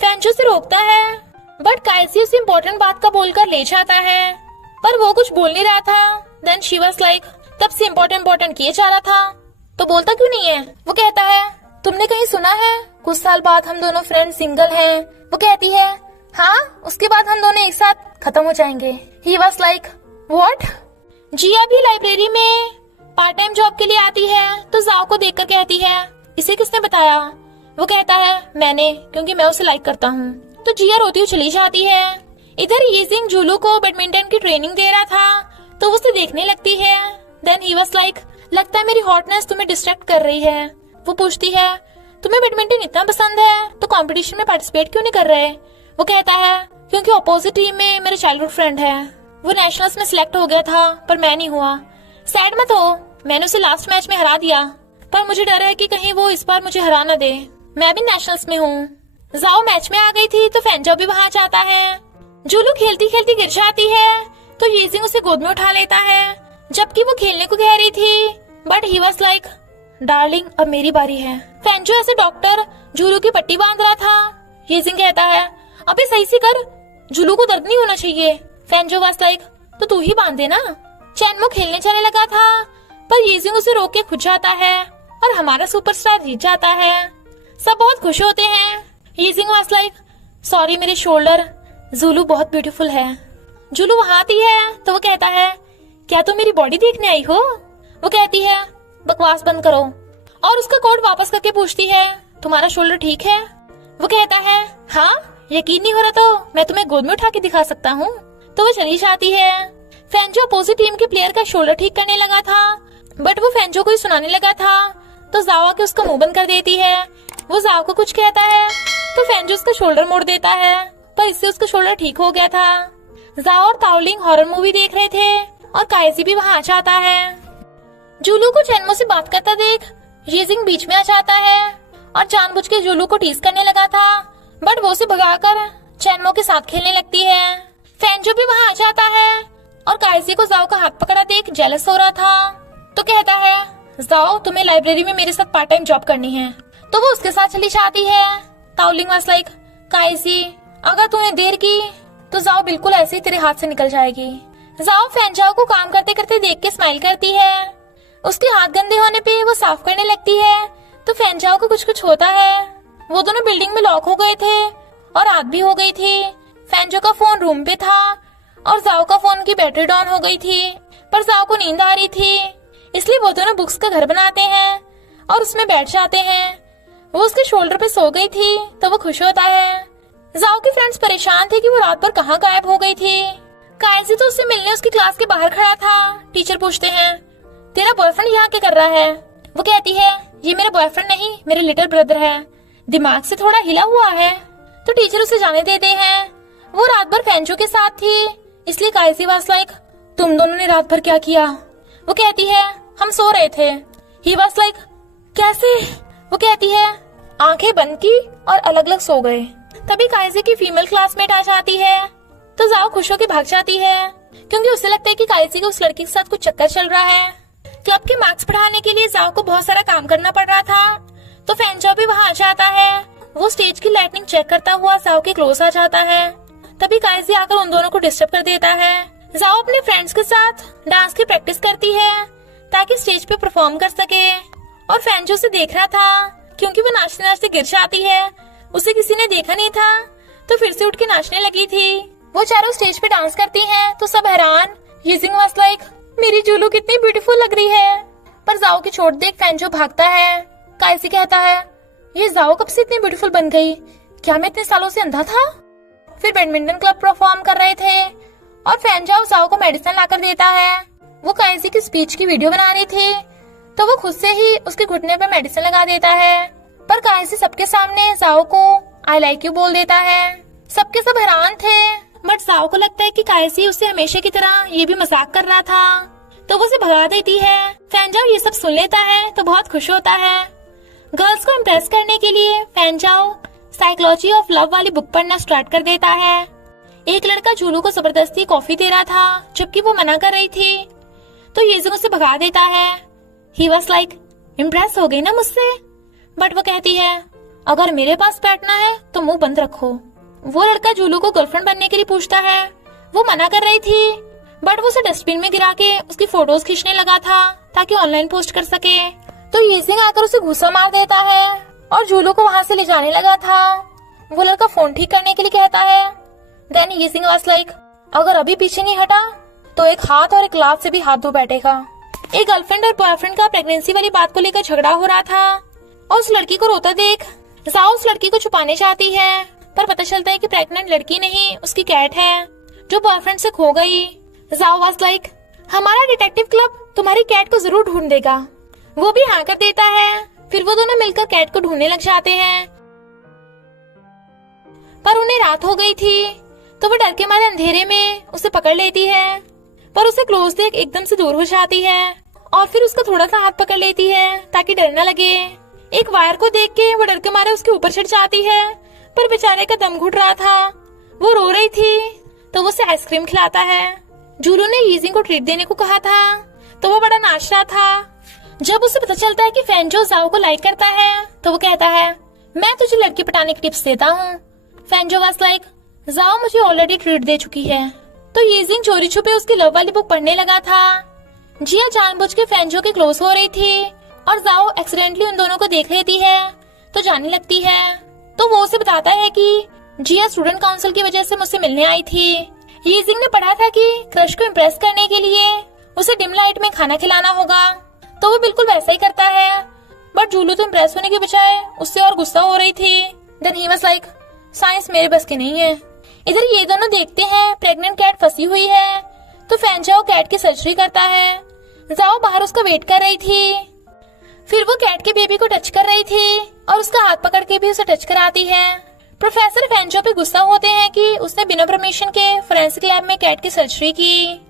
फैंचो से रोकता है, बट काइसी उसे इम्पोर्टेंट बात का बोलकर ले जाता है, पर वो कुछ बोल नहीं रहा था। देन शी वाज लाइक तब से इम्पोर्टेंट किए जा रहा था तो बोलता क्यों नहीं है। वो कहता है तुमने कहीं सुना है कुछ साल बाद हम दोनों फ्रेंड सिंगल हैं। वो कहती है हाँ, उसके बाद हम दोनों एक साथ खत्म हो जाएंगे। He was like what. Jiya भी लाइब्रेरी में पार्ट टाइम जॉब के लिए आती है तो जाओ को देखकर कहती है इसे किसने बताया। वो कहता है मैंने, क्योंकि मैं उसे लाइक करता हूँ। तो जिया रोती हुई चली जाती है। इधर यीजिंग जूलू को बैडमिंटन की ट्रेनिंग दे रहा था तो उसे देखने लगती है। देन ही वाज लाइक लगता है मेरी हॉटनेस तुम्हें डिस्ट्रैक्ट कर रही है। वो पूछती है तुम्हें बैडमिंटन इतना पसंद है तो कंपटीशन में पार्टिसिपेट क्यों नहीं कर रहे। वो कहता है क्योंकि अपोजिट टीम में मेरे चाइल्डहुड फ्रेंड है, वो नेशनल्स में सिलेक्ट हो गया था पर मैं नहीं हुआ। सैड मत हो, मैंने उसे लास्ट मैच में हरा दिया, पर मुझे डर है कि कहीं वो इस बार मुझे हरा न दे। मैं भी नेशनल्स में हूँ। जाओ मैच में आ गई थी तो फैंचाओ भी वहाँ जाता है। जूलू खेलती खेलती गिर जाती है तो यीजिंग उसे गोद में उठा लेता है, जबकि वो खेलने को कह रही थी। But he was like darling अब मेरी बारी है। फैंचो ऐसे डॉक्टर जूलू की पट्टी बांध रहा था। यीजिंग कहता है अबे सही से कर, जूलू को दर्द नहीं होना चाहिए। फैंचो वाज लाइक तो तू ही बांध दे ना। चैनमो खेलने चलने लगा था पर यीजिंग उसे रोक के खुद जाता है और हमारा सुपरस्टार जीत जाता है। सब बहुत खुश होते हैं। यीजिंग वाज लाइक सॉरी मेरे शोल्डर, जूलू बहुत ब्यूटीफुल है। जूलू वहाँ आती है तो वो कहता है क्या तुम मेरी बॉडी देखने आई हो। वो कहती है बकवास बंद करो और उसका कोट वापस करके पूछती है तुम्हारा शोल्डर ठीक है। वो कहता है हाँ, यकीन नहीं हो रहा तो मैं तुम्हें गोद में उठा के दिखा सकता हूँ। तो वो चली जाती है। फैंचो अपोजिट टीम के प्लेयर का शोल्डर ठीक करने लगा था, बट वो फैंचो को ही सुनाने लगा था तो जाओ आके उसका मुंह बंद कर देती है। वो जाओ को कुछ कहता है तो फैंचो उसका शोल्डर मोड़ देता है, पर इससे उसका शोल्डर ठीक हो गया था। जाओ और ताओलिंग हॉरर मूवी देख रहे थे और काइजी भी वहाँ आ जाता है। जूलू को चैनमो से बात करता देख यीजिंग बीच में आ जाता है और जानबूझ के जूलू को टीज करने लगा था, बट वो उसे भगाकर चैनमो के साथ खेलने लगती है। फैंचो भी वहाँ आ जाता है और काइजी को जाओ का हाथ पकड़ा देख जेलस हो रहा था तो कहता है जाओ तुम्हें लाइब्रेरी में मेरे साथ पार्ट टाइम जॉब करनी है। तो वो उसके साथ चली जाती है। ताओलिंग वाज लाइक काइजी अगर तूने देर की तो जाओ बिल्कुल ऐसे ही तेरे हाथ से निकल जाएगी। जाओ फैंचाओ को काम करते करते देख के स्माइल करती है। उसके हाथ गंदे होने पे वो साफ करने लगती है तो फैंचाओ को कुछ होता है। वो दोनों बिल्डिंग में लॉक हो गए थे और रात भी हो गई थी। फैंचो का फोन रूम पे था और जाओ का फोन की बैटरी डाउन हो गई थी, पर जाओ को नींद आ रही थी, इसलिए वो दोनों बुक्स का घर बनाते हैं और उसमें बैठ जाते हैं। वो उसके शोल्डर पे सो गई थी तो वो खुश होता है। जाओ के फ्रेंड्स परेशान थे कि वो रात भर कहाँ गायब हो गई थी। काइजी तो उससे मिलने उसकी क्लास के बाहर खड़ा था। टीचर पूछते हैं तेरा बॉयफ्रेंड यहाँ क्या कर रहा है। वो कहती है ये मेरा बॉयफ्रेंड नहीं, मेरे लिटिल ब्रदर है, दिमाग से थोड़ा हिला हुआ है। तो टीचर उसे जाने देते हैं। वो रात भर फैंचो के साथ थी, इसलिए काइजी वाज लाइक तुम दोनों ने रात भर क्या किया। वो कहती है हम सो रहे थे। ही वाज लाइक कैसे। वो कहती है आंखें बंद की और अलग अलग सो गए। तभी काइजी की फीमेल क्लासमेट आ जाती है तो जाओ खुश होकर भाग जाती है, क्योंकि उसे लगता है कि काइजी को उस लड़की के साथ कुछ चक्कर चल रहा है। क्लब के मार्क्स बढ़ाने के लिए जाओ को बहुत सारा काम करना पड़ रहा था तो फैंचाओ भी वहाँ आ जाता है वो स्टेज की लाइटनिंग चेक करता हुआ जाओ के क्लोज आ जाता है। तभी काइजी आकर उन दोनों को डिस्टर्ब कर देता है। जाओ अपने फ्रेंड्स के साथ डांस की प्रैक्टिस करती है ताकि स्टेज पे परफॉर्म कर सके। और फैंजो उसे देख रहा था क्योंकि वो नाचते नाचते गिर जाती है। उसे किसी ने देखा नहीं था तो फिर से उठ के नाचने लगी थी। वो चारों स्टेज पे डांस करती हैं तो सब हैरान। यूजिंग वाज लाइक, मेरी जूलू कितनी ब्यूटीफुल लग रही है। पर जाओ की चोट देख फैंजो भागता है। काइजी कहता है, ये जाओ कब से इतनी ब्यूटीफुल बन गई? क्या मैं इतने सालों से अंधा था? फिर बैडमिंटन क्लब परफॉर्म कर रहे थे और फैंजो जाओ को मेडिसिन लाकर देता है। वो काइजी की स्पीच की वीडियो बना रही थी तो वो खुद से ही उसके घुटने पे मेडिसिन लगा देता है। पर काइजी सबके सामने जाओ को आई लाइक यू बोल देता है। सबके सब हैरान थे बट जाओ को लगता है कि काइजी उससे हमेशा की तरह ये भी मजाक कर रहा था तो वो उसे भगा देती है। फैंजाओ ये सब सुन लेता है तो बहुत खुश होता है। गर्ल्स को इम्प्रेस करने के लिए फैंजाओ साइकोलॉजी ऑफ लव वाली बुक पढ़ना स्टार्ट कर देता है। एक लड़का जूलू को जबरदस्ती कॉफी दे रहा था जबकि वो मना कर रही थी तो यूजिंग उसे भगा देता है। ही वाज लाइक, इम्प्रेस हो गई ना मुझसे? बट वो कहती है, अगर मेरे पास बैठना है तो मुंह बंद रखो। वो लड़का जूलू को गर्लफ्रेंड बनने के लिए पूछता है। वो मना कर रही थी बट वो उसे डस्टबिन में गिरा के उसकी फोटोज खींचने लगा था ताकि ऑनलाइन पोस्ट कर सके। तो यूजिंग आकर उसे गुस्सा मार देता है और जूलू को वहां से ले जाने लगा था। वो लड़का फोन ठीक करने के लिए कहता है। देन यूजिंग वाज लाइक, अगर अभी पीछे नहीं हटा तो एक हाथ और एक लात से भी हाथ धो बैठेगा। एक गर्लफ्रेंड और बॉयफ्रेंड का प्रेगनेंसी वाली बात को लेकर झगड़ा हो रहा था और उस लड़की को रोता देख जाओ उस लड़की को छुपाने चाहती है पर पता चलता है कि प्रेग्नेंट लड़की नहीं उसकी कैट है जो बॉयफ्रेंड से खो गई। जाओ वाज लाइक, हमारा डिटेक्टिव क्लब तुम्हारी कैट को जरूर ढूंढ देगा। वो भी हाँ कर देता है। फिर वो दोनों मिलकर कैट को ढूंढने लग जाते हैं पर उन्हें रात हो गई थी तो वो डर के मारे अंधेरे में उसे पकड़ लेती है पर उसे क्लोज देख एकदम से दूर हो जाती है और फिर उसका थोड़ा सा हाथ पकड़ लेती है ताकि डर न लगे। एक वायर को देख के वो डर के मारे उसके ऊपर चढ़ जाती है पर बेचारे का दम घुट रहा था। वो रो रही थी तो वो उसे आइसक्रीम खिलाता है। जूलू ने यूजिंग को ट्रीट देने को कहा था तो वो बड़ा नाच रहा था। जब उसे पता चलता है कि फैंजो जाओ को लाइक करता है तो वो कहता है, मैं तुझे लड़की पटाने की टिप्स देता हूँ। फैंजो वाज लाइक, जाओ मुझे ऑलरेडी ट्रीट दे चुकी है। तो यूजिंग चोरी छुपे उसकी लव वाली बुक पढ़ने लगा था। जिया जानबूझ के फैंजो के क्लोज हो रही थी और जाओ एक्सीडेंटली उन दोनों को देख लेती है तो जाने लगती है। तो वो उसे बताता है कि जिया स्टूडेंट काउंसिल की वजह से मुझसे मिलने आई थी। यूजिंग ने पढ़ा था कि क्रश को इम्प्रेस करने के लिए उसे डिम लाइट में खाना खिलाना होगा तो वो बिल्कुल वैसा ही करता है। बट जूलू तो इम्प्रेस होने के बजाय उससे और गुस्सा हो रही थी। Then he was like, science मेरे बस की नहीं है। इधर ये दोनों देखते हैं प्रेग्नेंट कैट फंसी हुई है तो फैंजाओ कैट की सर्जरी करता है। जाओ बाहर उसका वेट कर रही थी। फिर वो कैट के बेबी को टच कर रही थी और उसका हाथ पकड़ के भी उसे टच कराती है। प्रोफेसर फैंजो पे गुस्सा होते हैं कि उसने बिना परमिशन के फोरेंसिक लैब में कैट की सर्जरी की,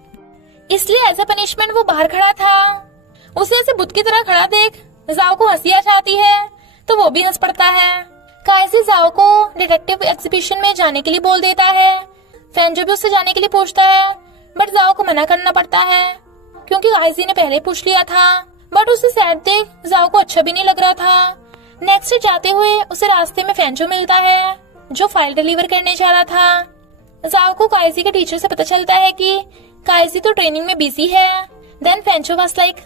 इसलिए एज ए पनिशमेंट वो बाहर खड़ा था। उसे ऐसे बुत की तरह खड़ा देख जाओ को हंसी आ जाती है तो वो भी हंस पड़ता है। काइजी जाओ को डिटेक्टिव एग्जीबिशन में जाने के लिए बोल देता है। फैंजो भी उससे जाने के लिए पूछता है बट जाओ को मना करना पड़ता है क्योंकि काइजी ने पहले पूछ लिया था। बट उसे सैड देख जाओ को अच्छा भी नहीं लग रहा था। नेक्स्ट डे जाते हुए उसे रास्ते में फैंजो मिलता है जो फाइल डिलीवर करने जा रहा था। जाओ को काइजी के टीचर से पता चलता है कि काइजी तो ट्रेनिंग में बिजी है। देन फैंजो वाज लाइक,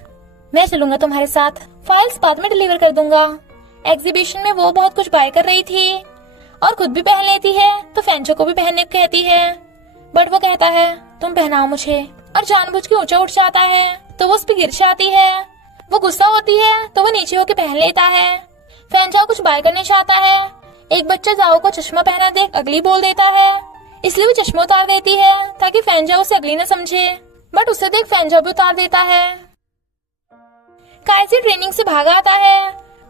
मैं चलूंगा तुम्हारे साथ, फाइल्स बाद में डिलीवर कर दूंगा। एग्जीबिशन में वो बहुत कुछ बाय कर रही थी और खुद भी पहन लेती है तो फैंजो को भी पहनने को कहती है बट वो कहता है तुम पहनाओ मुझे और जानबूझ के ऊंचा उठ जाता है तो वो उस पर गिर जाती है। वो गुस्सा होती है तो वो नीचे होके पहन लेता है। फैंजाओ कुछ बाय करने चाहता है। एक बच्चा जाओ को चश्मा पहना देख अगली बोल देता है इसलिए वो चश्मा उतार देती है ताकि फैंजाओ उसे अगली न समझे बट उसे देख फैंजाओ भी उतार देता है। काइजी ट्रेनिंग से भागा आता है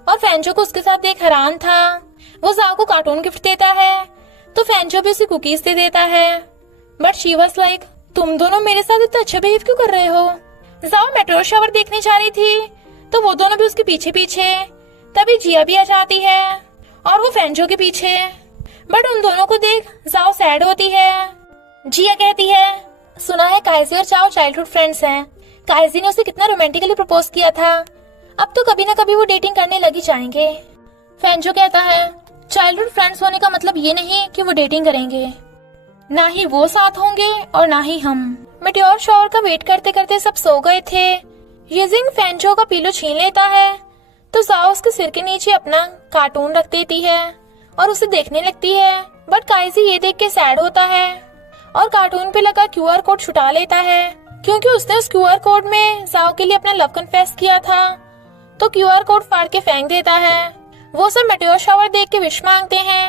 और फैंजो को उसके साथ देख हैरान था। वो जाओ को कार्टून गिफ्ट देता है तो फैंजो भी उसे कुकीज दे देता है बट शी वाज लाइक, तुम दोनों मेरे साथ इतना अच्छा बिहेव क्यों कर रहे हो। जाओ मेट्रो शावर देखने जा रही थी तो वो दोनों भी उसके पीछे पीछे। तभी जिया भी आ जाती है और वो फैंजो के पीछे बट उन दोनों को देख जाओ सैड होती है। जिया कहती है, सुना है काइजी और चाओ चाइल्डहुड फ्रेंड्स हैं। काइजी ने उसे कितना रोमांटिकली प्रपोज किया था, अब तो कभी ना कभी वो डेटिंग करने लगी जाएंगे। फैंजो कहता है, चाइल्डहुड फ्रेंड्स होने का मतलब ये नहीं कि वो डेटिंग करेंगे, ना ही वो साथ होंगे और ना ही हम। मेटियोर शॉवर का वेट करते करते सब सो गए थे। यिजिंग फैंचो का पिलो छीन लेता है तो जाओ उसके सिर के नीचे अपना कार्टून रख देती है और उसे देखने लगती है। बट काइजी ये देख के सैड होता है और कार्टून पे लगा क्यूआर कोड छुटा लेता है, क्योंकि उसने उस क्यूआर कोड में जाओ के लिए अपना लव कन्फेस किया था। तो क्यूआर कोड फाड़ के फेंक देता है। वो सब मेटियोर शावर देख के विश मांगते हैं।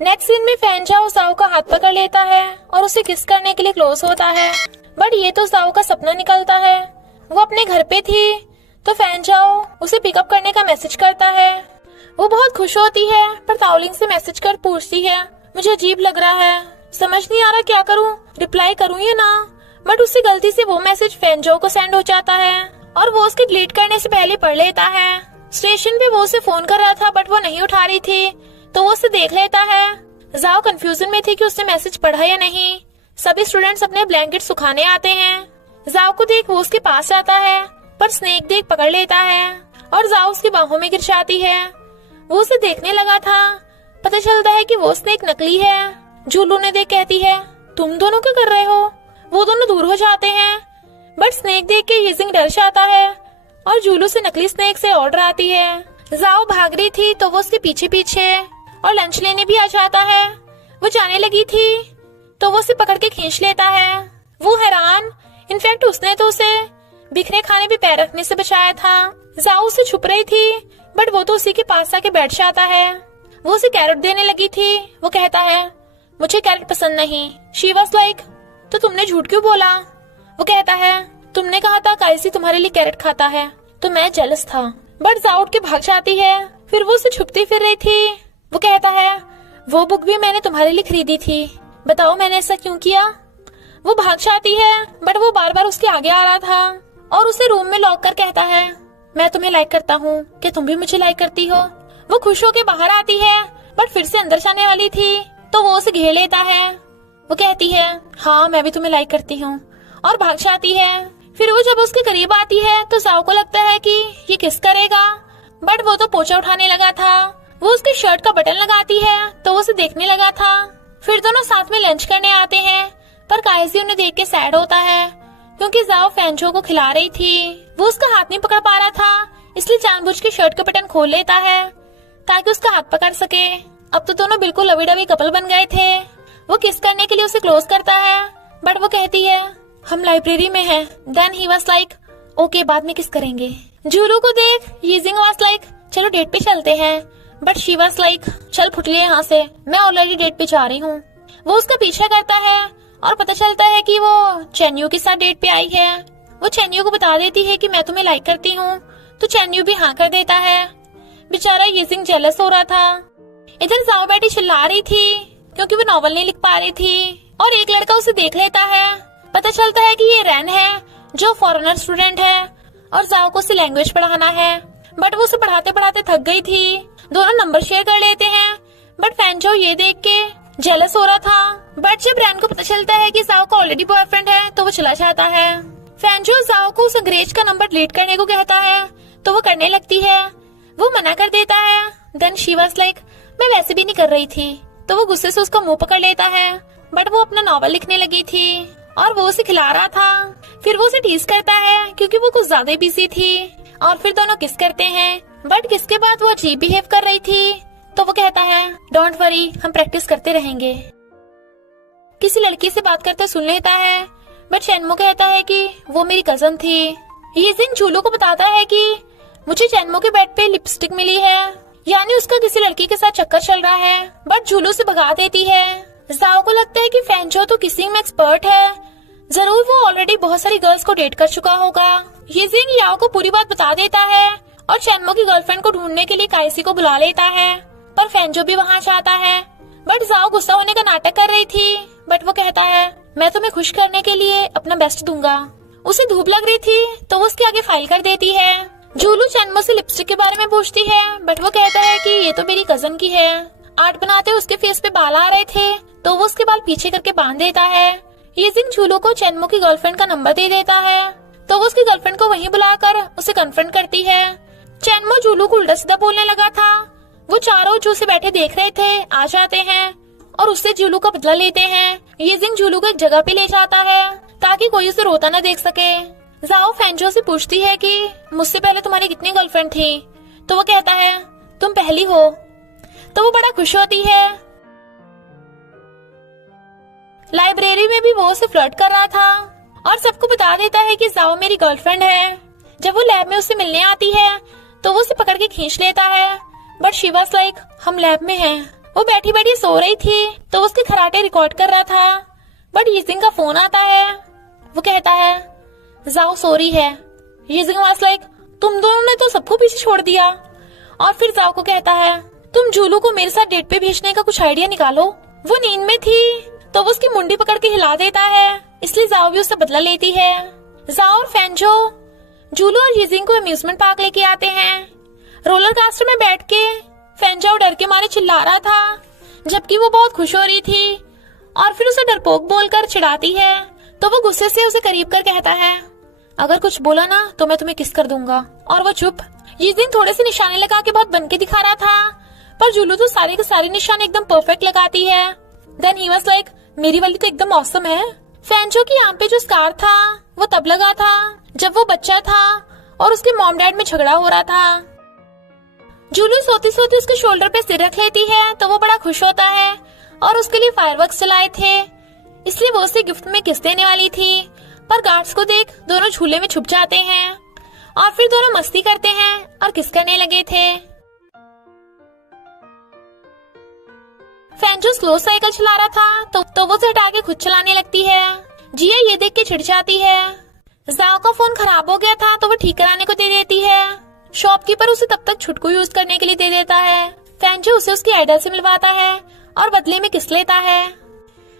नेक्स्ट सीन में फैनचाओ जाओ का हाथ पकड़ लेता है और उसे किस करने के लिए क्लोज होता है। बट ये तो जाओ का सपना निकलता है। वो अपने घर पे थी तो फैनचाओ उसे पिकअप करने का मैसेज करता है। वो बहुत खुश होती है पर ताओलिंग से मैसेज कर पूछती है, मुझे अजीब लग रहा है, समझ नहीं आ रहा क्या करूं, रिप्लाई करूं या ना। बट उससे गलती से वो मैसेज फैनचाओ को सेंड हो जाता है और वो उसके डिलीट करने से पहले पढ़ लेता है। स्टेशन पे वो उसे फोन कर रहा था बट वो नहीं उठा रही थी तो वो उसे देख लेता है। जाओ कंफ्यूजन में थी कि उसने मैसेज पढ़ा या नहीं। सभी स्टूडेंट्स अपने ब्लैंकेट सुखाने आते हैं। जाओ को देख वो उसके पास जाता है पर स्नेक देख पकड़ लेता है और जाओ उसकी बाहों में गिर जाती है। वो उसे देखने लगा था, पता चलता है कि वो स्नेक नकली है। जूलू ने देख कहती है, तुम दोनों क्या कर रहे हो। वो दोनों दूर हो जाते हैं बट स्नेक देख के यिजिंग डर जाता है और जूलू से नकली स्नेक से ऑर्डर आती है। जाओ भाग रही थी तो वो उसके पीछे पीछे और लंच लेने भी आ जाता है। वो जाने लगी थी तो वो उसे पकड़ के खींच लेता है। वो हैरान, इनफैक्ट उसने तो उसे बिखरे खाने पे पैर रखने से बचाया था। जाओ उसे छुप रही थी बट वो तो उसी के पास आके बैठ जाता है। वो उसे कैरेट देने लगी थी। वो कहता है, मुझे कैरेट पसंद नहीं। शी वाज लाइक, तो तुमने झूठ क्यों बोला। वो कहता है, तुमने कहा था काइसी तुम्हारे लिए कैरेट खाता है तो मैं जेलस था। बट जाओ उठ के भाग जाती है। फिर वो उसे छुपती फिर रही थी। वो कहता है, वो बुक भी मैंने तुम्हारे लिए खरीदी थी, बताओ मैंने ऐसा क्यों किया। वो भाग जाती है बट वो बार बार उसके आगे आ रहा था और उसे रूम में लॉक कर कहता है, मैं तुम्हें लाइक करता हूँ, क्या तुम भी मुझे लाइक करती हो। वो खुश होकर बाहर आती है बट फिर से अंदर जाने वाली थी तो वो उसे घेर लेता है। वो कहती है, हाँ मैं भी तुम्हें लाइक करती हूँ और भाग जाती है। फिर वो जब उसके करीब आती है तो जाओ को लगता है कि ये किस करेगा, बट वो तो पोछा उठाने लगा था। वो उसके शर्ट का बटन लगाती है तो वो उसे देखने लगा था। फिर दोनों साथ में लंच करने आते हैं पर काइजी उन्हें देख के सैड होता है क्योंकि जाओ फैंचो को खिला रही थी। वो उसका हाथ नहीं पकड़ पा रहा था इसलिए जानबूझ के शर्ट का बटन खोल लेता है ताकि उसका हाथ पकड़ सके। अब तो दोनों बिल्कुल लवी डवी कपल बन गए थे। वो किस करने के लिए उसे क्लोज करता है बट वो कहती है, हम लाइब्रेरी में हैं। Then he was like, okay बाद में किस करेंगे। जूलू को देख यिजिंग वाज लाइक, चलो डेट पे चलते हैं। बट शी वाज लाइक, चल फुटलिए यहाँ से, मैं ऑलरेडी डेट पे जा रही हूँ। वो उसका पीछा करता है और पता चलता है कि वो चेन्यू के साथ डेट पे आई है। वो चेन्यू को बता देती है कि मैं तुम्हें लाइक करती हूँ तो चेन्यू भी हाँ कर देता है। बेचारा यिजिंग जेलस हो रहा था। इधर जाओ बेटी चिल्ला रही थी क्योंकि वो नॉवल नहीं लिख पा रही थी और एक लड़का उसे देख लेता है। पता चलता है कि ये रैन है जो फॉरेनर स्टूडेंट है और जाओ को उसे लैंग्वेज पढ़ाना है। बट वो उसे पढ़ाते पढ़ाते थक गई थी। दोनों नंबर शेयर कर लेते हैं बट फैंचो ये देख के जेलस हो रहा था। बट जब रैन को पता चलता है कि जाओ का ऑलरेडी बॉयफ्रेंड है तो वो चला जाता है। फैंचो जाओ को उस अंग्रेज का नंबर डिलीट करने को कहता है तो वो करने लगती है। वो मना कर देता है। देन शी वाज लाइक, मैं वैसे भी नहीं कर रही थी। तो वो गुस्से से उसका मुंह पकड़ लेता है बट वो अपना नॉवल लिखने लगी थी और वो उसे खिला रहा था। फिर वो उसे टीज करता है क्योंकि वो कुछ ज्यादा बिजी थी और फिर दोनों किस करते हैं। बट किस के बाद वो अजीब बिहेव कर रही थी तो वो कहता है, डोंट वरी हम प्रैक्टिस करते रहेंगे। किसी लड़की से बात करते सुन लेता है बट चेन्मो कहता है कि वो मेरी कजन थी। यिजिंग जूलू को बताता है कि मुझे चेन्मो के बेड पे लिपस्टिक मिली है, यानी उसका किसी लड़की के साथ चक्कर चल रहा है। बट जूलू से भगा देती है। जाओ को लगता है कि फैंचो तो किसिंग में एक्सपर्ट है, जरूर वो ऑलरेडी बहुत सारी गर्ल्स को डेट कर चुका होगा। यिजिंग याओ को पूरी बात बता देता है और चेन्मो की गर्लफ्रेंड को ढूंढने के लिए काइसी को बुला लेता है पर फैंचो भी वहाँ जाता है। बट जाओ गुस्सा होने का नाटक कर रही थी बट वो कहता है, मैं तुम्हें खुश करने के लिए अपना बेस्ट दूंगा। उसे धूप लग रही थी तो वो उसके आगे फाइल कर देती है। जूलू चेन्मो से लिपस्टिक के बारे में पूछती है बट वो कहता है कि ये तो मेरी कजन की है। आर्ट बनाते उसके फेस पे बाल आ रहे थे तो वो उसके बाल पीछे करके बांध देता है। यिजिंग जूलू को चेन्मो की गर्लफ्रेंड का नंबर दे देता है तो वो उसकी गर्लफ्रेंड को वहीं बुलाकर उसे कन्फ्रंट करती है। चेन्मो जूलू को उल्टा सीधा बोलने लगा था वो चारों जो उसे बैठे देख रहे थे आ जाते हैं और उससे जूलू का बदला लेते हैं। यीजिंग जूलू को एक जगह पे ले जाता है ताकि कोई उसे रोता न देख सके। जाओ फेंजो से पूछती है कि मुझसे पहले तुम्हारी कितनी गर्लफ्रेंड थी, तो वो कहता है तुम पहली हो। तो वो बड़ा खुश होती है। लाइब्रेरी में भी वो उसे फ्लर्ट कर रहा था और सबको बता देता है कि जाओ मेरी गर्लफ्रेंड है। जब वो लैब में उससे मिलने आती है तो वो उसे पकड़ के खींच लेता है, बट शी वाज लाइक हम लैब में हैं। वो बैठी बैठी सो रही थी तो उसके खराटे रिकॉर्ड कर रहा था, बट यीजिंग का फोन आता है। वो कहता है जाओ सॉरी है। यीजिंग वाज लाइक तुम दोनों ने तो सबको पीछे छोड़ दिया। और फिर जाओ को कहता है तुम जूलू को मेरे साथ डेट पे भेजने का कुछ आइडिया निकालो। वो नींद में थी तो वो उसकी मुंडी पकड़ के हिला देता है, इसलिए जाओ भी उससे बदला लेती है। जाओ और फेंजो जूलू और यीजिंग को अम्यूजमेंट पार्क लेके आते हैं। रोलर कास्टर में बैठ के फेंजो डर के मारे चिल्ला रहा था, जबकि वो बहुत खुश हो रही थी। और फिर उसे डरपोक बोलकर चिढ़ाती है तो वो गुस्से से उसे करीब कर कहता है अगर कुछ बोला ना तो मैं तुम्हें किस कर दूंगा। और वो चुप। यीजिंग थोड़े से निशाने लगा के बहुत बन के दिखा रहा था, पर जूलू तो सारे के सारे निशाने एकदम परफेक्ट लगाती है। देन ही वाज लाइक मेरी वाली तो एकदम औसम है। फेंजो की आंख पे जो स्कार था वो तब लगा था जब वो बच्चा था और उसके मॉम डैड में झगड़ा हो रहा था। जूलू सोती सोती उसके शोल्डर पे सिर रख लेती है तो वो बड़ा खुश होता है और उसके लिए फायरवर्क्स चलाए थे, इसलिए वो उसे गिफ्ट में किस देने वाली थी। पर गार्ड्स को देख दोनों झूले में छुप जाते हैं और फिर दोनों मस्ती करते हैं और किस करने लगे थे। फेंजो स्लो साइकिल चला रहा था तो वो उसे हटा के खुद चलाने लगती है। जिया ये देख के चिढ़ जाती है। जाओ का फोन खराब हो गया था तो वो ठीक कराने को दे देती है। शॉपकीपर उसे तब तक छुटकू यूज करने के लिए दे देता है। फेंजो उसे उसकी आइडल से मिलवाता है और बदले में किस लेता है।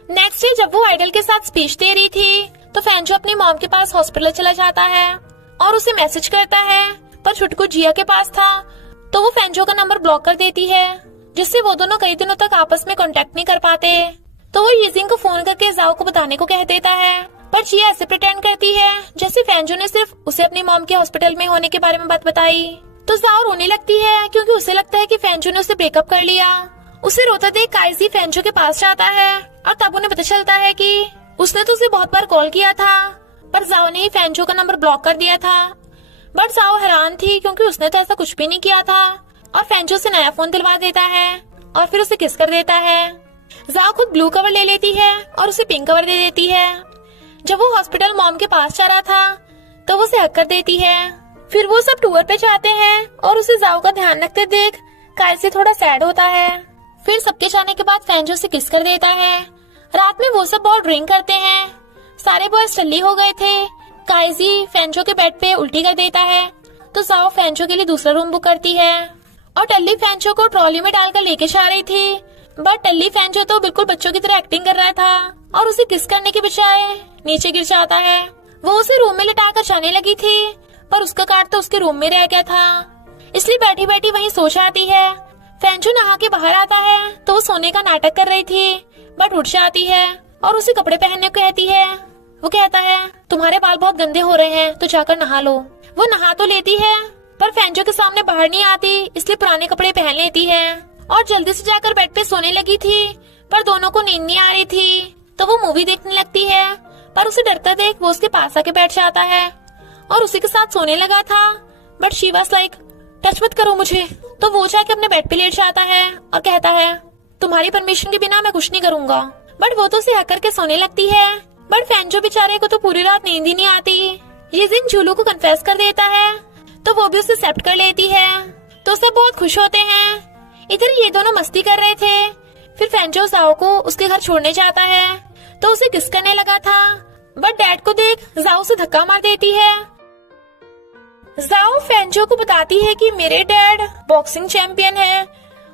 नेक्स्ट डे जब वो आइडल के साथ स्पीच दे रही थी तो फेंजो अपनी मॉम के पास हॉस्पिटल चला जाता है और उसे मैसेज करता है, पर छुटकू जिया के पास था तो वो फेंजो का नंबर ब्लॉक कर देती है, जिससे वो दोनों कई दिनों तक आपस में कांटेक्ट नहीं कर पाते। तो वो यीजिंग को फोन करके जाओ को बताने को कह देता है, पर जिया ऐसे प्रिटेंड करती है जैसे फेंजो ने सिर्फ उसे अपनी मॉम के हॉस्पिटल में होने के बारे में बात बताई। तो जाओ रोने लगती है क्योंकि उसे लगता है कि फेंजो ने उसे ब्रेकअप कर लिया। उसे रोता देख काइजी फेंजो के पास जाता है और तब उन्हें पता चलता है कि उसने तो उसे बहुत बार कॉल किया था, पर जाओ ने ही फेंजो का नंबर ब्लॉक कर दिया था। बट जाओ हैरान थी क्योंकि उसने तो ऐसा कुछ भी नहीं किया था और फेंजो से नया फोन दिलवा देता है और फिर उसे किस कर देता है। जाओ खुद ब्लू कवर ले लेती है और उसे पिंक कवर दे देती है। जब वो हॉस्पिटल मॉम के पास जा रहा था तो वो उसे हक कर देती है। फिर वो सब टूर पे जाते हैं और उसे जाओ का ध्यान रखते देख काइजी थोड़ा सैड होता है। फिर सबके जाने के बाद फेंजो से किस कर देता है। रात में वो सब बहुत ड्रिंक करते हैं। सारे बॉयज टल्ली हो गए थे। काइजी फेंजो के बेड पे उल्टी कर देता है तो जाओ फेंजो के लिए दूसरा रूम बुक करती है और टल्ली फेंजो को ट्रॉली में डालकर लेके जा रही थी, बट टल्ली फेंजो तो बिल्कुल बच्चों की तरह एक्टिंग कर रहा था और उसे किस करने के बजाय नीचे गिर जाता है। वो उसे रूम में लिटाकर जाने लगी थी, पर उसका कार्ड तो उसके रूम में रह गया था, इसलिए बैठी बैठी वहीं सो जाती है। फेंजो नहा के बाहर आता है तो वो सोने का नाटक कर रही थी, बट उठ जाती है और उसे कपड़े पहनने को कहती है। वो कहता है तुम्हारे बाल बहुत गंदे हो रहे हैं तो जाकर नहा लो। वो नहा तो लेती है पर फेंजो के सामने बाहर नहीं आती, इसलिए पुराने कपड़े पहन लेती है और जल्दी से जाकर बेड पे सोने लगी थी, पर दोनों को नींद नहीं आ रही थी तो वो मूवी देखने लगती है। पर उसे डरता देख वो उसके पास आके बैठ जाता है और उसी के साथ सोने लगा था, but she was like touch मत करो मुझे। तो वो जाके अपने बेड पे लेट जाता है और कहता है तुम्हारी परमिशन के बिना मैं कुछ नहीं करूंगा। बट वो तो उसे हक करके सोने लगती है, बट फेंजो बेचारे को तो पूरी रात नींद ही नहीं आती। ये दिन जूलू को कन्फेस कर देता है तो वो भी उसे एक्सेप्ट कर लेती है, तो सब बहुत खुश होते हैं। इधर ये दोनों मस्ती कर रहे थे। फिर फेंजो जाओ को उसके घर छोड़ने जाता है तो उसे किस करने लगा था, बट डैड को देख जाओ से धक्का मार देती है। जाओ फेंजो को बताती है कि मेरे डैड बॉक्सिंग चैंपियन है।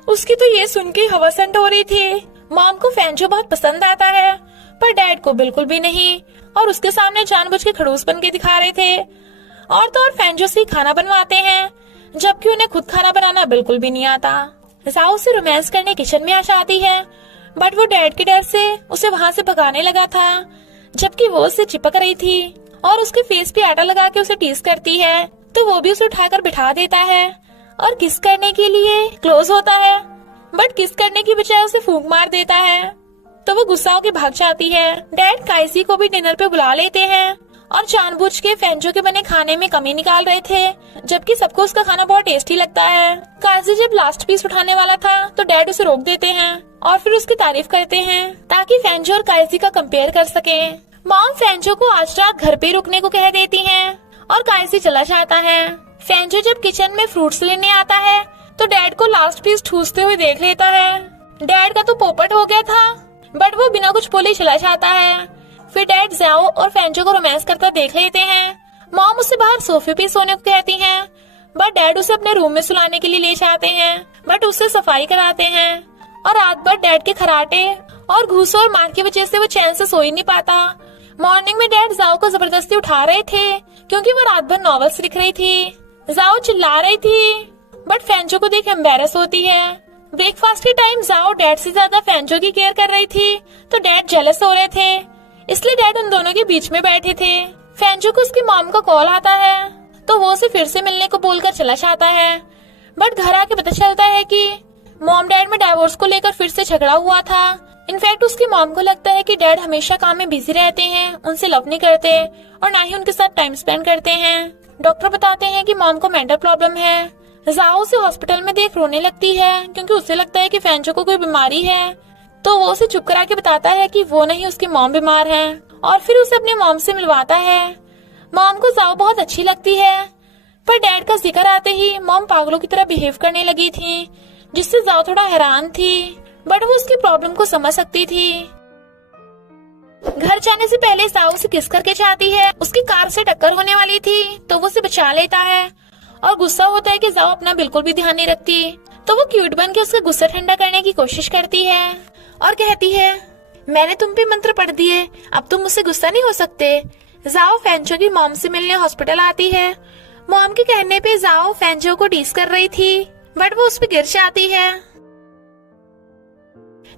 उसकी तो ये सुन के हवा ठंड हो रही थी। मॉम को फेंजो बहुत पसंद आता है, पर डैड को बिल्कुल भी नहीं, और उसके सामने जानबूझ के खड़ूस बन के दिखा रहे थे। और तो और फेंजो से खाना बनवाते हैं, जबकि उन्हें खुद खाना बनाना बिल्कुल भी नहीं आता। जाओ से रोमांस करने किचन में आ जाती है, बट वो डैड के डर से उसे वहाँ से भगाने लगा था, जबकि वो उससे चिपक रही थी और उसके फेस पे आटा लगा के उसे टीज करती है, तो वो भी उसे उठाकर बिठा देता है और किस करने के लिए क्लोज होता है, बट किस करने की बजाय उसे फूंक मार देता है। तो वो गुस्सा होकर भाग जाती है। डैड काइसी को भी डिनर पे बुला लेते हैं और जानबूझ के फेंचो के बने खाने में कमी निकाल रहे थे, जबकि सबको उसका खाना बहुत टेस्टी लगता है। काइसी जब लास्ट पीस उठाने वाला था तो डैड उसे रोक देते हैं और फिर उसकी तारीफ करते हैं ताकि फेंचो और काइसी का कंपेयर कर सके। मॉम फेंचो को आज रात घर पे रुकने को कह देती है और काइसी चला जाता है। फेंचो जब किचन में फ्रूट्स लेने आता है तो डैड को लास्ट पीस ठूसते हुए देख लेता है। डैड का तो पोपट हो गया था, बट वो बिना कुछ बोले चला जाता है। फिर डैड जाओ और फेंचो को रोमांस करता देख लेते हैं। मॉम उसे बाहर सोफे पे सोने को कहती हैं, बट डैड उसे अपने रूम में सुलाने के लिए ले जाते हैं, बट उससे सफाई कराते हैं। और रात भर डैड के खराटे और घूसों और मार की वजह से वो चैन से सो ही नहीं पाता। मॉर्निंग में डैड जाओ को जबरदस्ती उठा रहे थे क्योंकि वो रात भर नॉवेल्स लिख रही थी। जाओ चिल्ला रही थी, बट फेंचो को देख एम्बेरस होती है। ब्रेकफास्ट के टाइम जाओ डैड से ज्यादा फेंचो की केयर कर रही थी, तो डैड जेलस हो रहे थे, इसलिए डैड उन दोनों के बीच में बैठे थे। फेंचो को उसकी मॉम का कॉल आता है तो वो उसे फिर से मिलने को बोलकर चला जाता है, बट घर आके पता चलता है कि मॉम डैड में डाइवोर्स को लेकर फिर से झगड़ा हुआ था। इनफैक्ट उसकी मॉम को लगता है कि डैड हमेशा काम में बिजी रहते हैं, उनसे लव नहीं करते और ना ही उनके साथ टाइम स्पेंड करते हैं। डॉक्टर बताते हैं कि मॉम को मेंटल प्रॉब्लम है। जाओ उसे हॉस्पिटल में देख रोने लगती है क्योंकि उसे लगता है कि फेंचो को कोई बीमारी है, तो वो उसे चुप करा के बताता है कि वो नहीं उसकी मॉम बीमार है और फिर उसे अपनी मॉम से मिलवाता है। मॉम को जाओ बहुत अच्छी लगती है, पर डैड का जिक्र आते ही मॉम पागलों की तरह बिहेव करने लगी थी, जिससे जाओ थोड़ा हैरान थी, बट वो उसकी प्रॉब्लम को समझ सकती थी। घर जाने से पहले जाओ उसे किस करके चाहती है। उसकी कार से टक्कर होने वाली थी तो वो उसे बचा लेता है और गुस्सा होता है कि जाओ अपना बिल्कुल भी ध्यान नहीं रखती, तो वो क्यूट बन के उसका गुस्सा ठंडा करने की कोशिश करती है और कहती है, मैंने तुम पे मंत्र पढ़ दिए, अब तुम मुझसे गुस्सा नहीं हो सकते। जाओ फेंचो की मॉम से मिलने हॉस्पिटल आती है। मॉम के कहने पे जाओ फेंचो को टीज कर रही थी, बट वो उस पे गिर जाती है।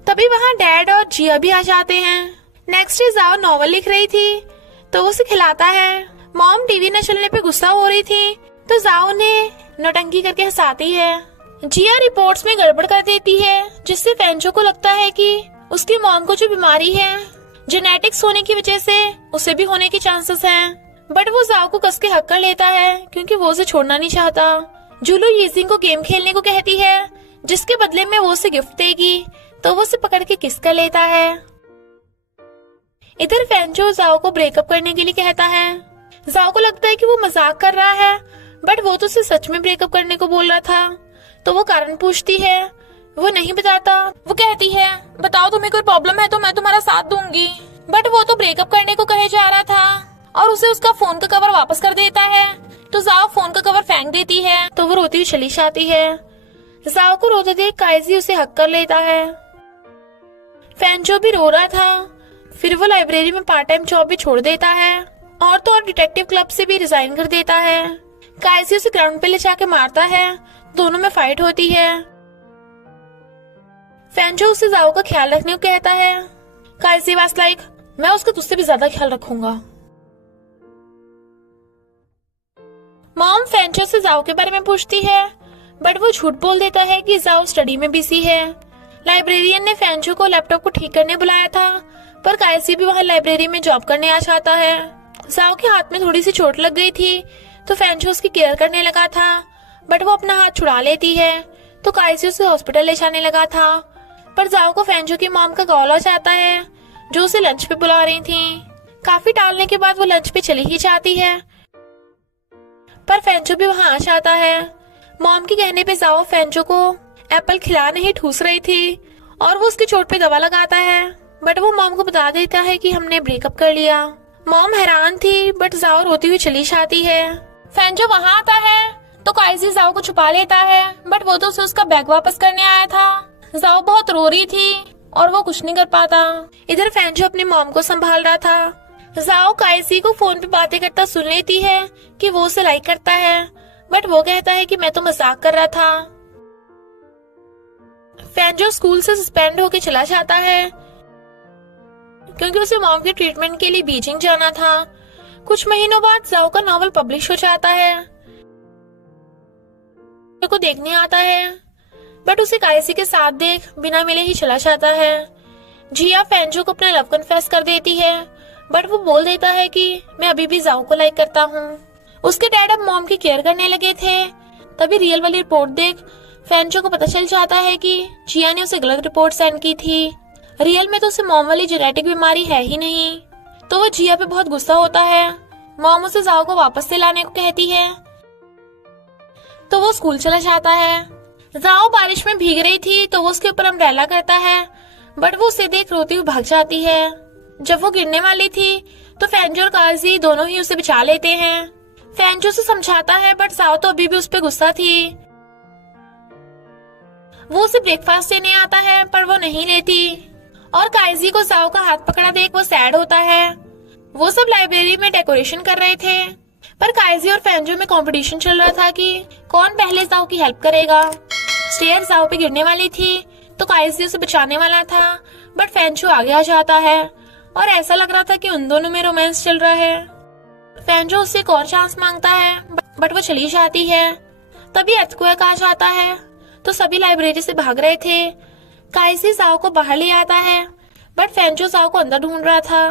तभी वहाँ डैड और जिया भी आ जाते हैं। नेक्स्ट डे जाओ नॉवल लिख रही थी तो उसे खिलाता है। मॉम टीवी न चलने पे गुस्सा हो रही थी तो जाओ ने नौटंकी करके हंसाती है। जिया रिपोर्ट्स में गड़बड़ कर देती है, जिससे फेंचो को लगता है कि उसकी मॉम को जो बीमारी है जेनेटिक्स होने की वजह से उसे भी होने के चांसेस हैं, बट वो जाओ को कस के हक कर लेता है क्योंकि वो उसे छोड़ना नहीं चाहता। जूलो यीजिंग को गेम खेलने को कहती है, जिसके बदले में वो उसे गिफ्ट देगी, तो वो उसे पकड़ के किस कर लेता है। इधर फेंचो जाओ को ब्रेकअप करने के लिए कहता है। जाओ को लगता है कि वो मजाक कर रहा है, बट वो तो उसे सच में ब्रेकअप करने को बोल रहा था, तो वो कारण पूछती है। वो नहीं बताता। वो कहती है, बताओ तुम्हें कोई प्रॉब्लम है तो मैं तुम्हारा साथ दूंगी, बट वो तो ब्रेकअप करने को कहे जा रहा था और उसे उसका फोन का कवर वापस कर देता है, तो जाओ फोन का कवर फेंक देती है, तो वो रोती हुई चली जाती है। जाओ को रोते देख काइजी उसे हक कर लेता है। फेंचो भी रो रहा था। फिर वो लाइब्रेरी में पार्ट टाइम जॉब भी छोड़ देता है और तो और डिटेक्टिव क्लब से भी रिजाइन कर देता है। काइजी उसे ग्राउंड पे ले जाके मारता है, दोनों में फाइट होती है। फेंचो उसे जाओ का ख्याल रखने को कहता है। काइजी वाज लाइक, मैं उसका तुझसे भी ज्यादा ख्याल रखूंगा। मॉम फेंचो से जाओ के बारे में पूछती है, बट वो झूठ बोल देता है कि जाओ स्टडी में बिजी है। लाइब्रेरियन ने फेंचो को लैपटॉप को ठीक करने बुलाया था, पर काइजी भी वहाँ लाइब्रेरी में जॉब करने आ जाता है। जाओ के हाथ में थोड़ी सी चोट लग गई थी, तो फेंचो उसकी केयर करने लगा था, बट वो अपना हाथ छुड़ा लेती है, तो काइजी उसे हॉस्पिटल ले जाने लगा था। पर जाओ को फेंचो की मॉम का कॉल आ जाता है, जो उसे लंच पे बुला रही थी। काफी टालने के बाद वो लंच पे चली ही जाती है, पर फेंचो भी वहाँ आ जाता है। मॉम के कहने पे जाओ फेंचो को एप्पल खिला नहीं ठूस रही थी और वो उसकी चोट पे दवा लगाता है, बट वो मॉम को बता देता है कि हमने ब्रेकअप कर लिया। मॉम हैरान थी, बट जाओ रोती हुई चली जाती है। फेंचो वहाँ आता है तो काइजी जाओ को छुपा लेता है, बट वो तो उसे उसका बैग वापस करने आया था। जाओ बहुत रो रही थी और वो कुछ नहीं कर पाता। इधर फेंचो अपनी मॉम को संभाल रहा था। जाओ काइजी को फोन पे बातें करता सुन लेती है कि वो उसे लाइक करता है, बट वो कहता है कि मैं तो मजाक कर रहा था। फेंचो स्कूल से सस्पेंड होके चला जाता है क्योंकि उसे मॉम के ट्रीटमेंट के लिए बीजिंग जाना था। कुछ महीनों बाद जाओ का नॉवल पब्लिश हो जाता है। को देखने आता है, बट उसे कायसी के साथ देख बिना मिले ही चला जाता है। जिया फैंजो को अपना लव कन्फेस कर देती है, बट वो बोल देता है कि मैं अभी भी जाओ को लाइक करता हूँ। उसके डैड अब मॉम की केयर करने लगे थे। तभी रियल वाली रिपोर्ट देख फैंजो को पता चल जाता है कि जिया ने उसे गलत रिपोर्ट सेंड की थी। रियल में तो उसे मॉम वाली जेनेटिक बीमारी है ही नहीं। तो वो जिया पे बहुत गुस्सा होता है। मॉम उसे जाओ को वापस से लाने को कहती है, तो वो स्कूल चला जाता है। जाओ बारिश में भीग रही थी तो वो उसके ऊपर अम्ब्रेला करता है, बट वो उसे देख रोती हुई भाग जाती है। जब वो गिरने वाली थी तो फैंजो और काजी दोनों ही उसे बचा लेते हैं। फैंजो से समझाता है, बट जाओ तो अभी भी उस पर गुस्सा थी। वो उसे ब्रेकफास्ट देने आता है, पर वो नहीं लेती। और काइजी को जाओ का हाथ पकड़ा देख वो सैड होता है। वो सब लाइब्रेरी में डेकोरेशन कर रहे थे, पर काइजी और फैंजो में कंपटीशन चल रहा था कि कौन पहले जाओ की हेल्प करेगा। स्टेयर जाओ पे गिरने वाली थी तो काइजी उसे बचाने वाला था, बट फैंजो आगे आ जाता है और ऐसा लग रहा था कि उन दोनों में रोमांस चल रहा है। फैंजो उससे एक और चांस मांगता है, बट वो चली जाती है। तभी अर्थक्वेक आ जाता है तो सभी लाइब्रेरी से भाग रहे थे। काइजी जाओ को बाहर ले आता है, बट फैंजो जाओ को अंदर ढूंढ रहा था,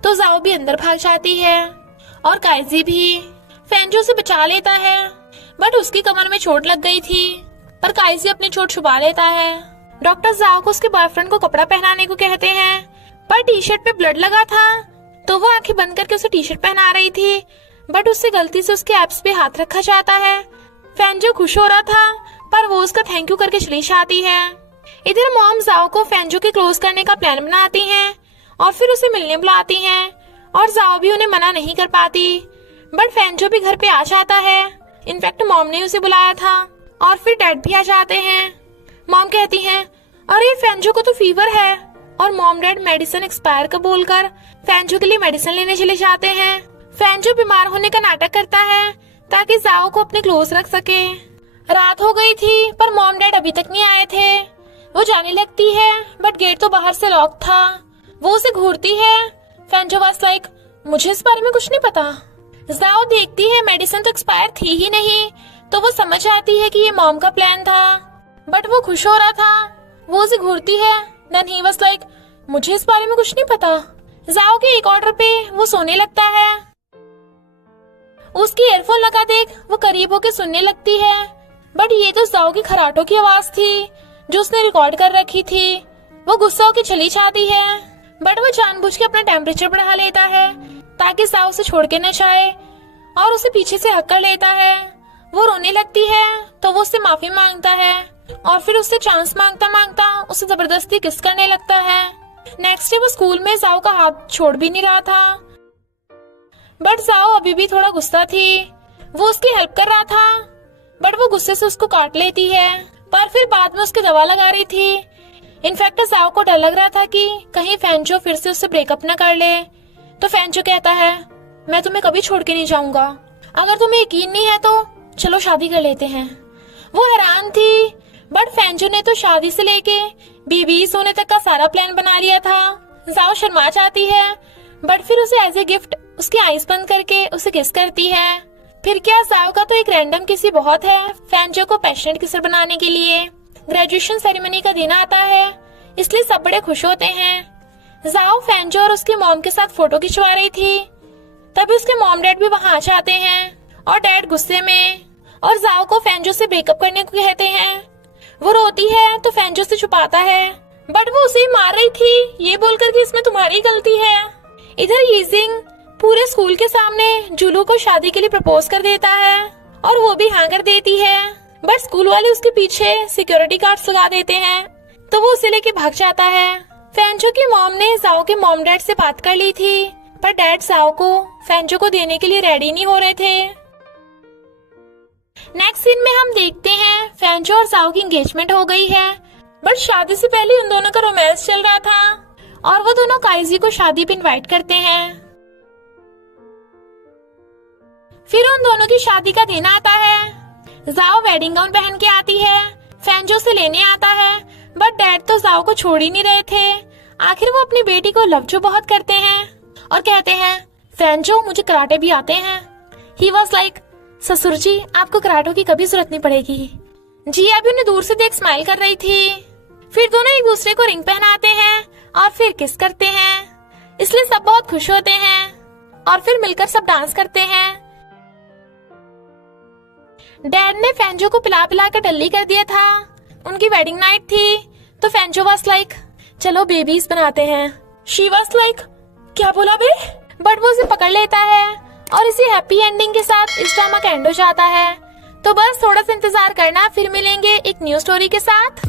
तो जाओ भी अंदर भाग जाती है और काइजी भी फैंजो से बचा लेता है, बट उसकी कमर में चोट लग गई थी। पर काइजी अपनी चोट छुपा लेता है। डॉक्टर जाओ को उसके बॉयफ्रेंड को कपड़ा पहनाने को कहते हैं, पर टी शर्ट पे ब्लड लगा था तो वो आंखें बंद करके उसे टी शर्ट पहना रही थी, बट उससे गलती से उसके एब्स पे हाथ रखा जाता है। फैंजो खुश हो रहा था, पर वो उसका थैंक यू करके चली जाती है। इधर मॉम जाओ को फैंजो के क्लोज करने का प्लान बनाती हैं और फिर उसे मिलने बुलाती हैं, और जाओ भी उन्हें मना नहीं कर पाती। बट फैंजो भी घर पे आ जाता है। इनफैक्ट मॉम ने उसे बुलाया था, और फिर डैड भी आ जाते हैं। मॉम कहती हैं, अरे फैंजो को तो फीवर है, और मॉम डैड मेडिसिन एक्सपायर का बोलकर फैंजो के लिए मेडिसिन लेने चले जाते हैं। फैंजो बीमार होने का नाटक करता है ताकि जाओ को अपने क्लोज रख सके। रात हो गई थी, पर मॉम डैड अभी तक नहीं आए थे। वो जाने लगती है, बट गेट तो बाहर से लॉक था। वो उसे घूरती है। फैंजो वाज लाइक, मुझे इस बारे में कुछ नहीं पता। जाओ देखती है मेडिसिन तो एक्सपायर थी ही नहीं, तो वो समझ आती है कि ये मॉम का प्लान था, बट वो खुश हो रहा था। वो उसे घूरती है। देन ही वाज लाइक, मुझे इस बारे में कुछ नहीं पता। जाओ के एक ऑर्डर पे वो सोने लगता है। उसकी ईयरफोन लगा देख वो करीब होके सुनने लगती है, बट ये तो जाओ की खराटों की आवाज थी जो उसने रिकॉर्ड कर रखी थी। वो गुस्सा होकर चली जाती है, बट वो जानबूझ के अपना टेम्परेचर बढ़ा लेता है ताकि जाओ उसे छोड़ के न जाए, और उसे पीछे से हक कर लेता है। वो रोने लगती है तो वो उससे माफी मांगता है, और फिर उससे चांस मांगता मांगता उसे जबरदस्ती किस करने लगता है। नेक्स्ट डे वो स्कूल में जाओ का हाथ छोड़ भी नहीं रहा था, बट जाओ अभी भी थोड़ा गुस्सा थी। वो उसकी हेल्प कर रहा था, बट वो गुस्से से उसको काट लेती है, पर फिर बाद में उसकी दवा लगा रही थी। इनफैक्ट जाओ को डर लग रहा था कि कहीं फैंजो फिर से उससे ब्रेकअप न कर ले। तो फैंजो कहता है, मैं तुम्हें कभी छोड़ के नहीं जाऊंगा। अगर तुम्हें यकीन नहीं है तो चलो शादी कर लेते हैं। वो हैरान थी, बट फैंजो ने तो शादी से लेके बीवी सोने तक का सारा प्लान बना लिया था। जाओ शर्मा जाती है, बट फिर उसे एज ए गिफ्ट उसकी आईज बंद करके उसे किस करती है। फिर क्या जाओ का तो एक रैंडम किसी बहुत है फैंजो को पैशनेट किसर बनाने के लिए। ग्रेजुएशन सेरेमनी का दिन आता है, इसलिए सब बड़े खुश होते हैं। जाओ फैंजो और उसकी मॉम के साथ फोटो खिंचवा रही थी, तभी उसके मॉम डैड भी वहां आ जाते हैं, और डैड गुस्से में और जाओ को फैंजो से ब्रेकअप करने को कहते हैं। वो रोती है तो फैंजो से छुपाता है, बट वो उसे मार रही थी ये बोलकर कि इसमें तुम्हारी गलती है। इधर यीजिंग पूरे स्कूल के सामने जुलू को शादी के लिए प्रपोज कर देता है, और वो भी हाँ कर देती है, बट स्कूल वाले उसके पीछे सिक्योरिटी गार्ड्स लगा देते हैं, तो वो उसे लेके भाग जाता है। फैंजो की मॉम ने जाओ के मॉम डैड से बात कर ली थी, पर डैड जाओ को फैंजो को देने के लिए रेडी नहीं हो रहे थे। नेक्स्ट सीन में हम देखते हैं फैंजो और जाओ की एंगेजमेंट हो गई है, बट शादी से पहले उन दोनों का रोमांस चल रहा था, और वो दोनों काइजी को शादी पे इनवाइट करते हैं। फिर उन दोनों की शादी का दिन आता है। जाओ वेडिंग गाउन पहन के आती है, फैंजो से लेने आता है, बट डैड तो जाओ को छोड़ ही नहीं रहे थे। आखिर वो अपनी बेटी को लव जो बहुत करते हैं और कहते हैं, फैंजो मुझे कराटे भी आते हैं। ही वाज लाइक, ससुर जी, आपको कराटों की कभी जरूरत नहीं पड़ेगी। जी अभी उन्हें दूर से देख स्माइल कर रही थी। फिर दोनों एक दूसरे को रिंग पहनाते हैं और फिर किस करते हैं, इसलिए सब बहुत खुश होते हैं और फिर मिलकर सब डांस करते हैं। डैड ने फेंजो को पिला पिला कर डल्ली कर दिया था। उनकी वेडिंग नाइट थी तो फेंजो वाज लाइक चलो बेबीज बनाते हैं। शी वाज लाइक क्या बोला बे, बट वो उसे पकड़ लेता है और इसी हैप्पी एंडिंग के साथ इस ड्रामा का एंड हो जाता है। तो बस थोड़ा सा इंतजार करना, फिर मिलेंगे एक न्यू स्टोरी के साथ।